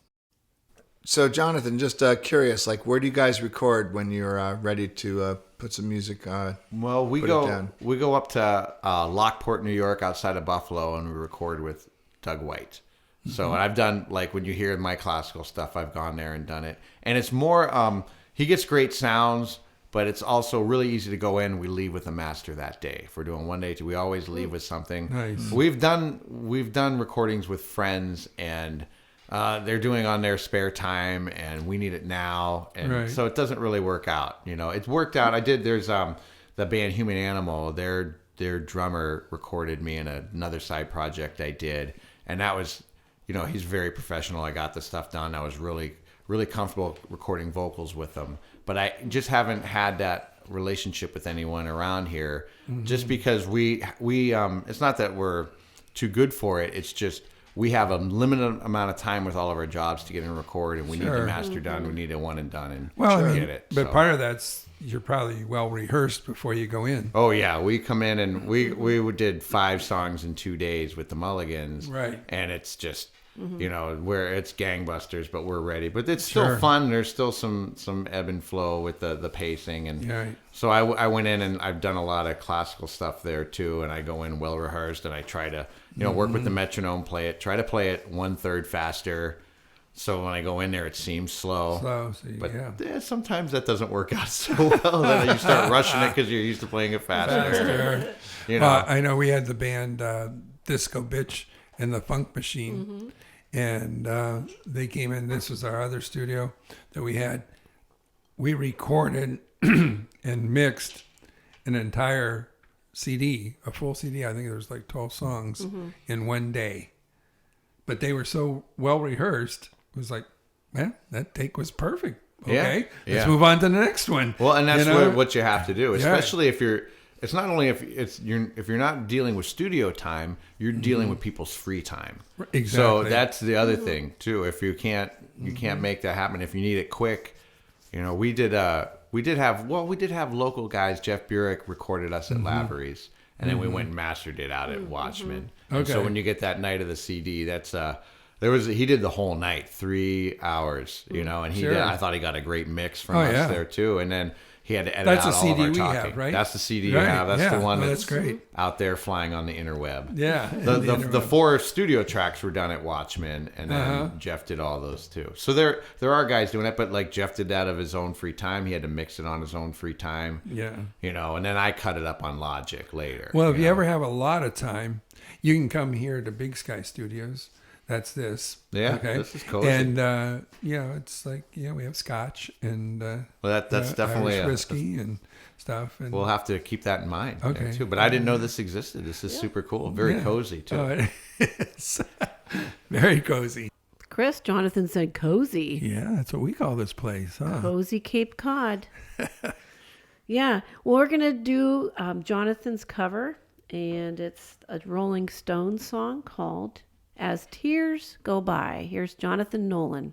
So, Jonathan, just curious, like, where do you guys record when you're ready to put some music on? Well, we go up to Lockport, New York, outside of Buffalo, and we record with Doug White. So and I've done, like, when you hear my classical stuff, I've gone there and done it. And it's more, he gets great sounds, but it's also really easy to go in. We leave with a master that day. If we're doing one day, we always leave with something. Nice. We've done recordings with friends, and they're doing on their spare time, and we need it now. And so it doesn't really work out. You know, it's worked out. There's the band Human Animal, their drummer recorded me in another side project I did. And that was, you know, he's very professional. I got the stuff done. I was really, really comfortable recording vocals with him. But I just haven't had that relationship with anyone around here, just because we it's not that we're too good for it. It's just we have a limited amount of time with all of our jobs to get and record, and we need the master done. We need a one and done, and get it. But part of that's you're probably well rehearsed before you go in. Oh yeah, we come in and we did 5 songs in 2 days with the Mulligans, right? And it's just you know, where it's gangbusters, but we're ready. But it's still fun. There's still some ebb and flow with the pacing, and so I went in and I've done a lot of classical stuff there too. And I go in well rehearsed, and I try to work with the metronome, try to play it 1/3 faster. So when I go in there, it seems slow. But sometimes that doesn't work out so well. Then you start rushing it because you're used to playing it faster. You know, I know we had the band Disco Bitch and the Funk Machine, and they came in. This was our other studio that we had. We recorded and mixed an entire CD, a full CD. I think there was like 12 songs in one day. But they were so well rehearsed. It was like, man, that take was perfect. Okay, let's move on to the next one. Well, and that's what you have to do, especially if you're. It's not only if you're not dealing with studio time, you're dealing with people's free time. Exactly. So that's the other thing too. If you can't make that happen. If you need it quick, you know, we did have local guys. Jeff Burek recorded us at Lavery's, and then we went and mastered it out at Watchman. And so when you get that night of the CD, that's he did the whole night, 3 hours, you know, and I thought he got a great mix from us there too, and then he had to edit out all of our talking. Have, right? That's the CD you have. That's the one that's great. Out there flying on the interweb. Yeah. The 4 studio tracks were done at Watchman, and then Jeff did all those too. So there are guys doing it, but like Jeff did that of his own free time. He had to mix it on his own free time. Yeah. You know, and then I cut it up on Logic later. Well, if you ever have a lot of time, you can come here to Big Sky Studios. That's this. Yeah, okay. This is cozy. And, it's like, we have scotch and that's definitely Irish whiskey and stuff. And we'll have to keep that in mind too. But I didn't know this existed. This is super cool. Very cozy, too. It is. Very cozy. Chris, Jonathan said cozy. Yeah, that's what we call this place, huh? Cozy Cape Cod. Yeah. Well, we're going to do Jonathan's cover, and it's a Rolling Stones song called As Tears Go By. Here's Jonathan Nolan.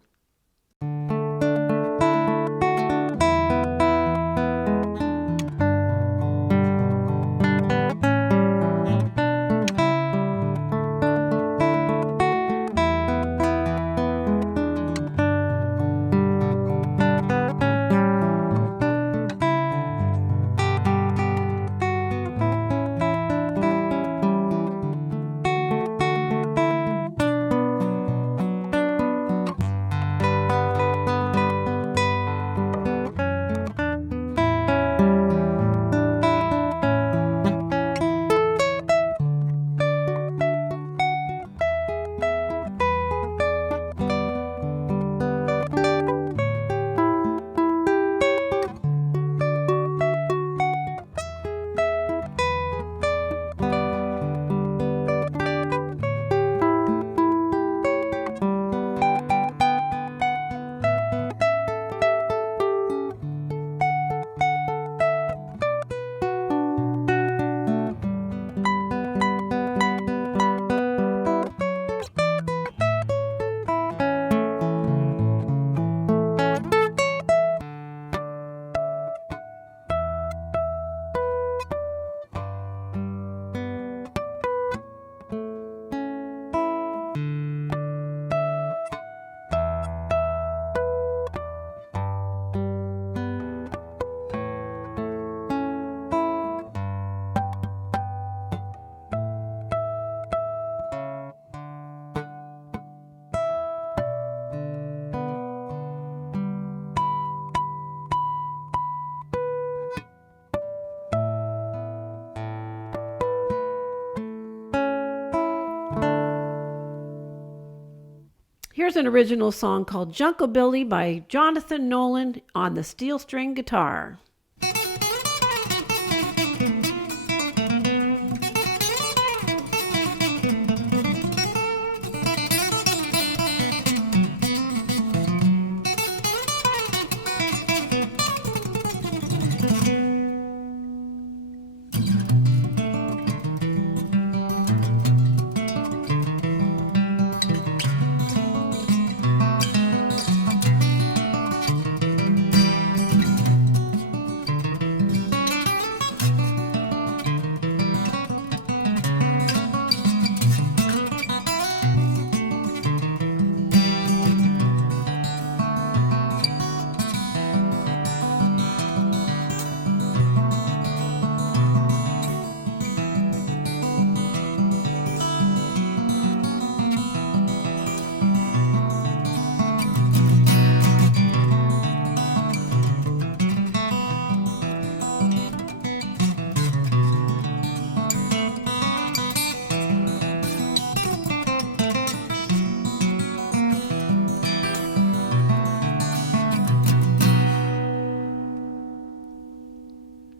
Here's an original song called Junkabilly by Jonathan Nolan on the steel string guitar.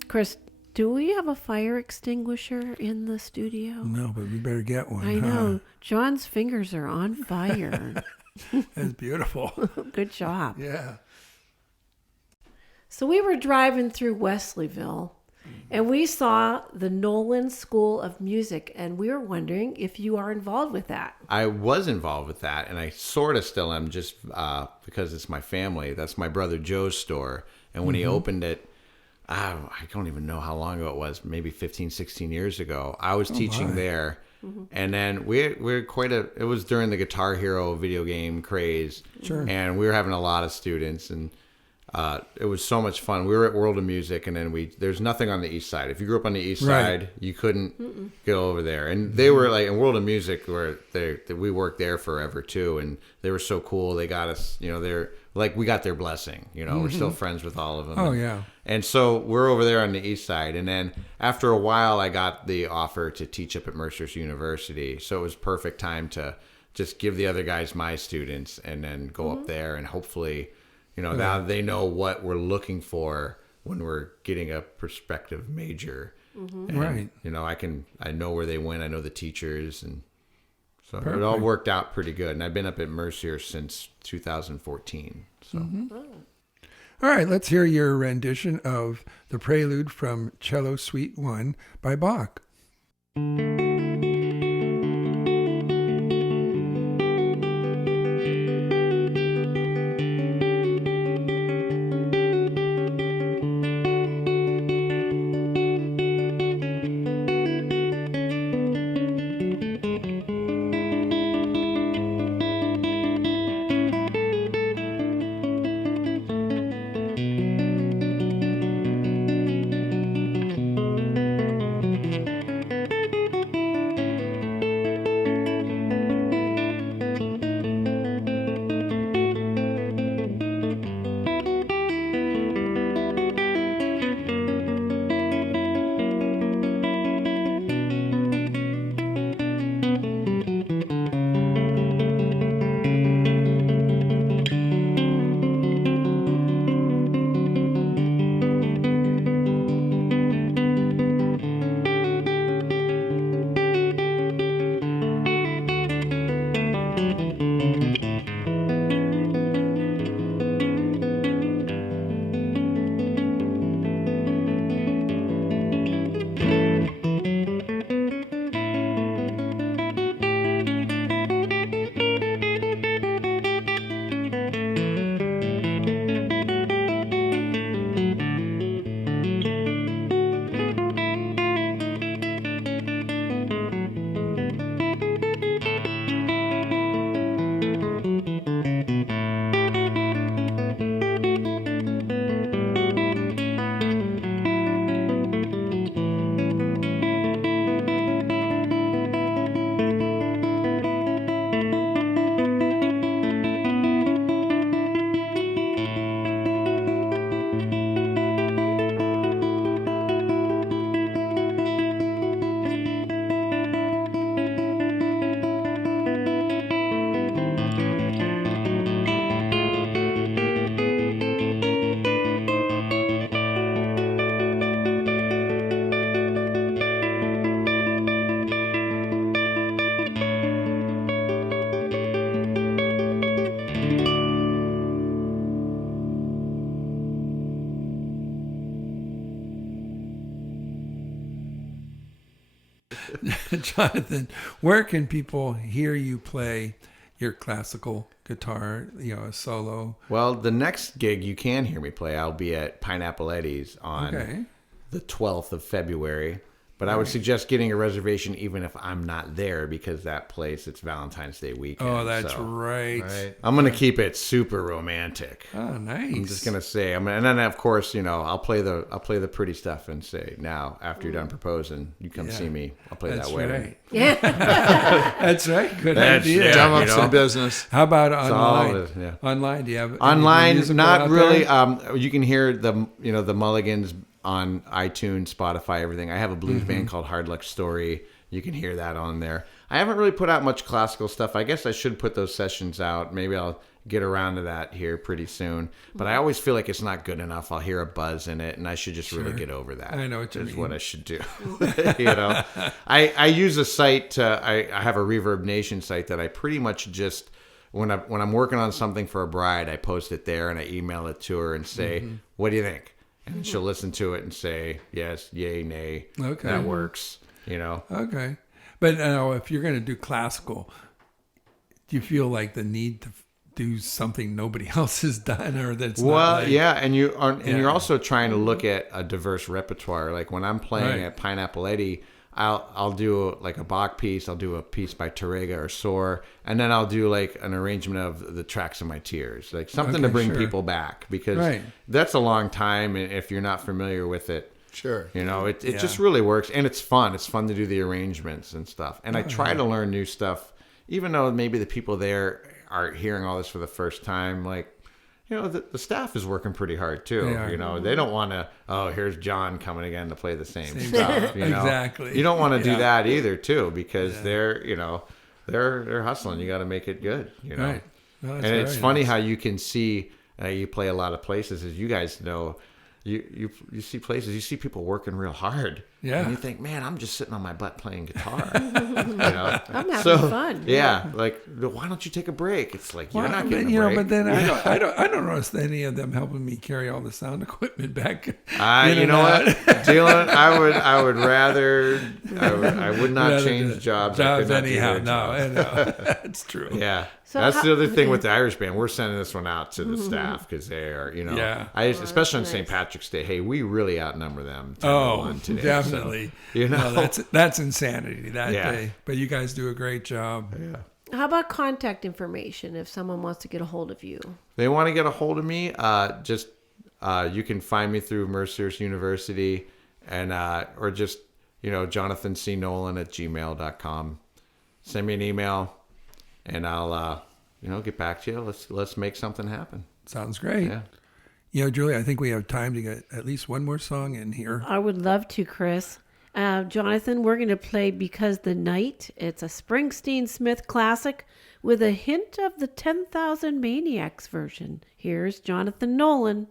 Chris, do we have a fire extinguisher in the studio? No, but we better get one. I know. John's fingers are on fire. That's beautiful. Good job. Yeah. So we were driving through Wesleyville, and we saw the Nolan School of Music, and we were wondering if you are involved with that. I was involved with that, and I sort of still am, just because it's my family. That's my brother Joe's store, and when he opened it, I don't even know how long ago it was, maybe 15, 16 years ago. I was teaching there, and then we're it was during the Guitar Hero video game craze, and we were having a lot of students, and it was so much fun. We were at World of Music, and then there's nothing on the east side. If you grew up on the east side, you couldn't go over there. And they were like in World of Music, where we worked there forever too, and they were so cool. They got us, they're like, we got their blessing. We're still friends with all of them. Oh, yeah. And so we're over there on the east side. And then after a while, I got the offer to teach up at Mercer's University. So it was perfect time to just give the other guys my students and then go up there. And hopefully, now they know what we're looking for when we're getting a prospective major. And, Right. I know where they went. I know the teachers. And so it all worked out pretty good. And I've been up at Mercer since 2014. So. All right, let's hear your rendition of the prelude from Cello Suite 1 by Bach. Jonathan, where can people hear you play your classical guitar, a solo? Well, the next gig you can hear me play, I'll be at Pineapple Eddie's on the 12th of February. But I would suggest getting a reservation even if I'm not there, because that place, it's Valentine's Day weekend. Oh, that's right. I'm going to keep it super romantic. Oh, nice. I'm just going to say, and then of course, I'll play the pretty stuff and say, now, after you're done proposing, you come see me. I'll play that wedding. Right. Yeah. That's right. Good idea. Drum up some business. How about online? Online, do you have online? Not really. There? You can hear the Mulligans on iTunes, Spotify, everything. I have a blues band called Hard Luck Story. You can hear that on there. I haven't really put out much classical stuff. I guess I should put those sessions out. Maybe I'll get around to that here pretty soon. But I always feel like it's not good enough. I'll hear a buzz in it, and I should just really get over that. I know what you mean. Is what I should do. I use a site. I have a Reverb Nation site that I pretty much just, when I'm working on something for a bride, I post it there and I email it to her and say, what do you think? And she'll listen to it and say, yes, yay, nay. Okay. That works, Okay. But if you're going to do classical, do you feel like the need to do something nobody else has done, or that's and you're also trying to look at a diverse repertoire. Like when I'm playing at Pineapple Eddie, I'll do like a Bach piece, I'll do a piece by Tarrega or Soar, and then I'll do like an arrangement of the Tracks of My Tears, like something to bring people back, because that's a long time, and if you're not familiar with it, it just really works, and it's fun. It's fun to do the arrangements and stuff, and I try to learn new stuff, even though maybe the people there are hearing all this for the first time. Like, the staff is working pretty hard too. They don't want to, here's John coming again to play the same stuff. Exactly. You don't want to do that either too, because they're hustling. You got to make it good. Right. No, and it's funny how you can see. You play a lot of places, as you guys know. You see places, you see people working real hard. Yeah. And you think, man, I'm just sitting on my butt playing guitar. I'm having fun. Yeah. Like, why don't you take a break? It's like, you're not getting a break. But then I don't notice any of them helping me carry all the sound equipment back. You know what, Dylan? I would not change jobs. Anyhow. No, it's true. Yeah. So that's the other thing with the Irish band. We're sending this one out to the staff, because they are, especially on St. Patrick's Day. Hey, we really outnumber them. 10-1 today. Definitely. So, no, that's insanity that day. But you guys do a great job. Yeah. How about contact information if someone wants to get a hold of you? They want to get a hold of me. You can find me through Mercer's University, and or just jonathancnolan@gmail.com. Send me an email, and I'll get back to you. Let's make something happen. Sounds great. Yeah. Julie, I think we have time to get at least one more song in here. I would love to, Chris. Jonathan, we're going to play Because the Night. It's a Springsteen Smith classic with a hint of the 10,000 Maniacs version. Here's Jonathan Nolan.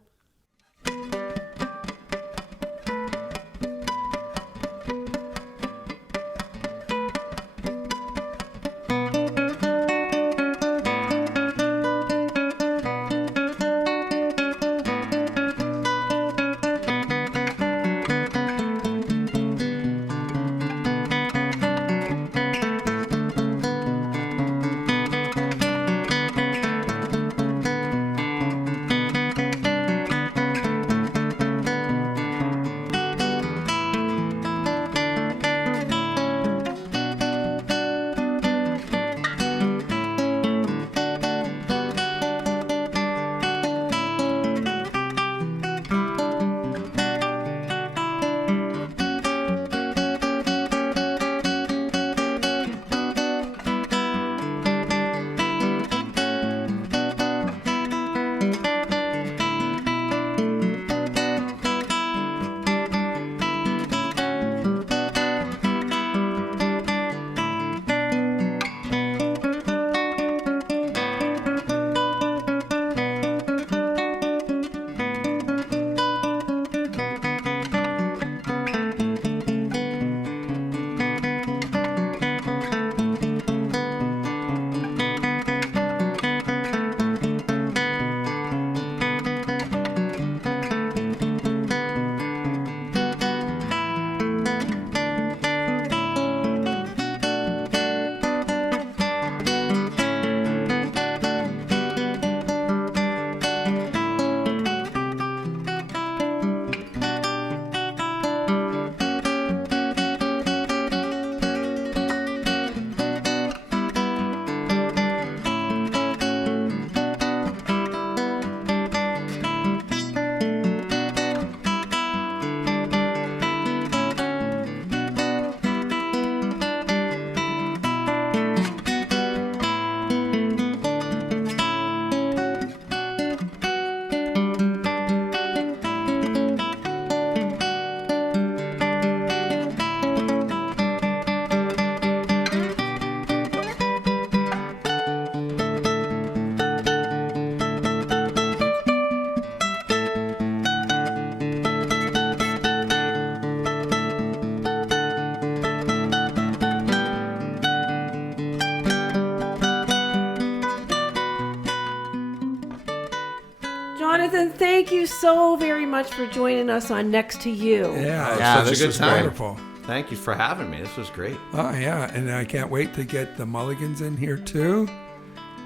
thank you so very much for joining us on Next to You. Yeah, Yeah, this it was a good was time. wonderful. Thank you for having me. This was great. Oh yeah, and I can't wait to get the Mulligans in here too.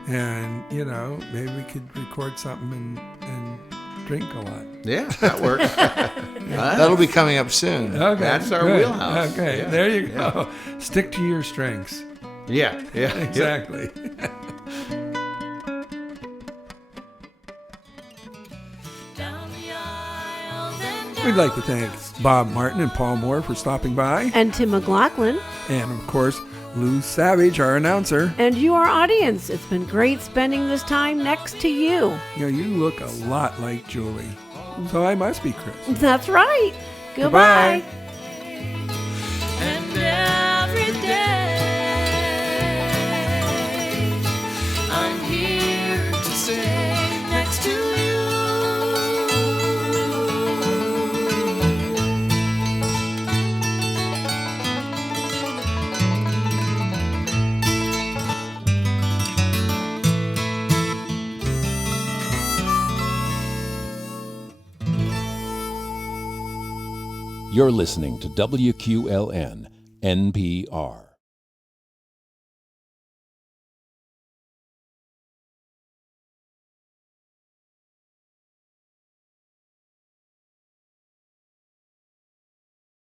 And maybe we could record something and drink a lot. Yeah, that works. That'll be coming up soon. Okay, That's our good. wheelhouse. Okay, Yeah, there you go. Stick to your strengths. Yeah, yeah. Exactly. We'd like to thank Bob Martin and Paul Moore for stopping by. And Tim McLaughlin. And of course, Lou Savage, our announcer. And you, our audience. It's been great spending this time next to you. You look a lot like Julie. So I must be Chris. That's right. Goodbye. And every day I'm here to stay next to you. You're listening to WQLN NPR.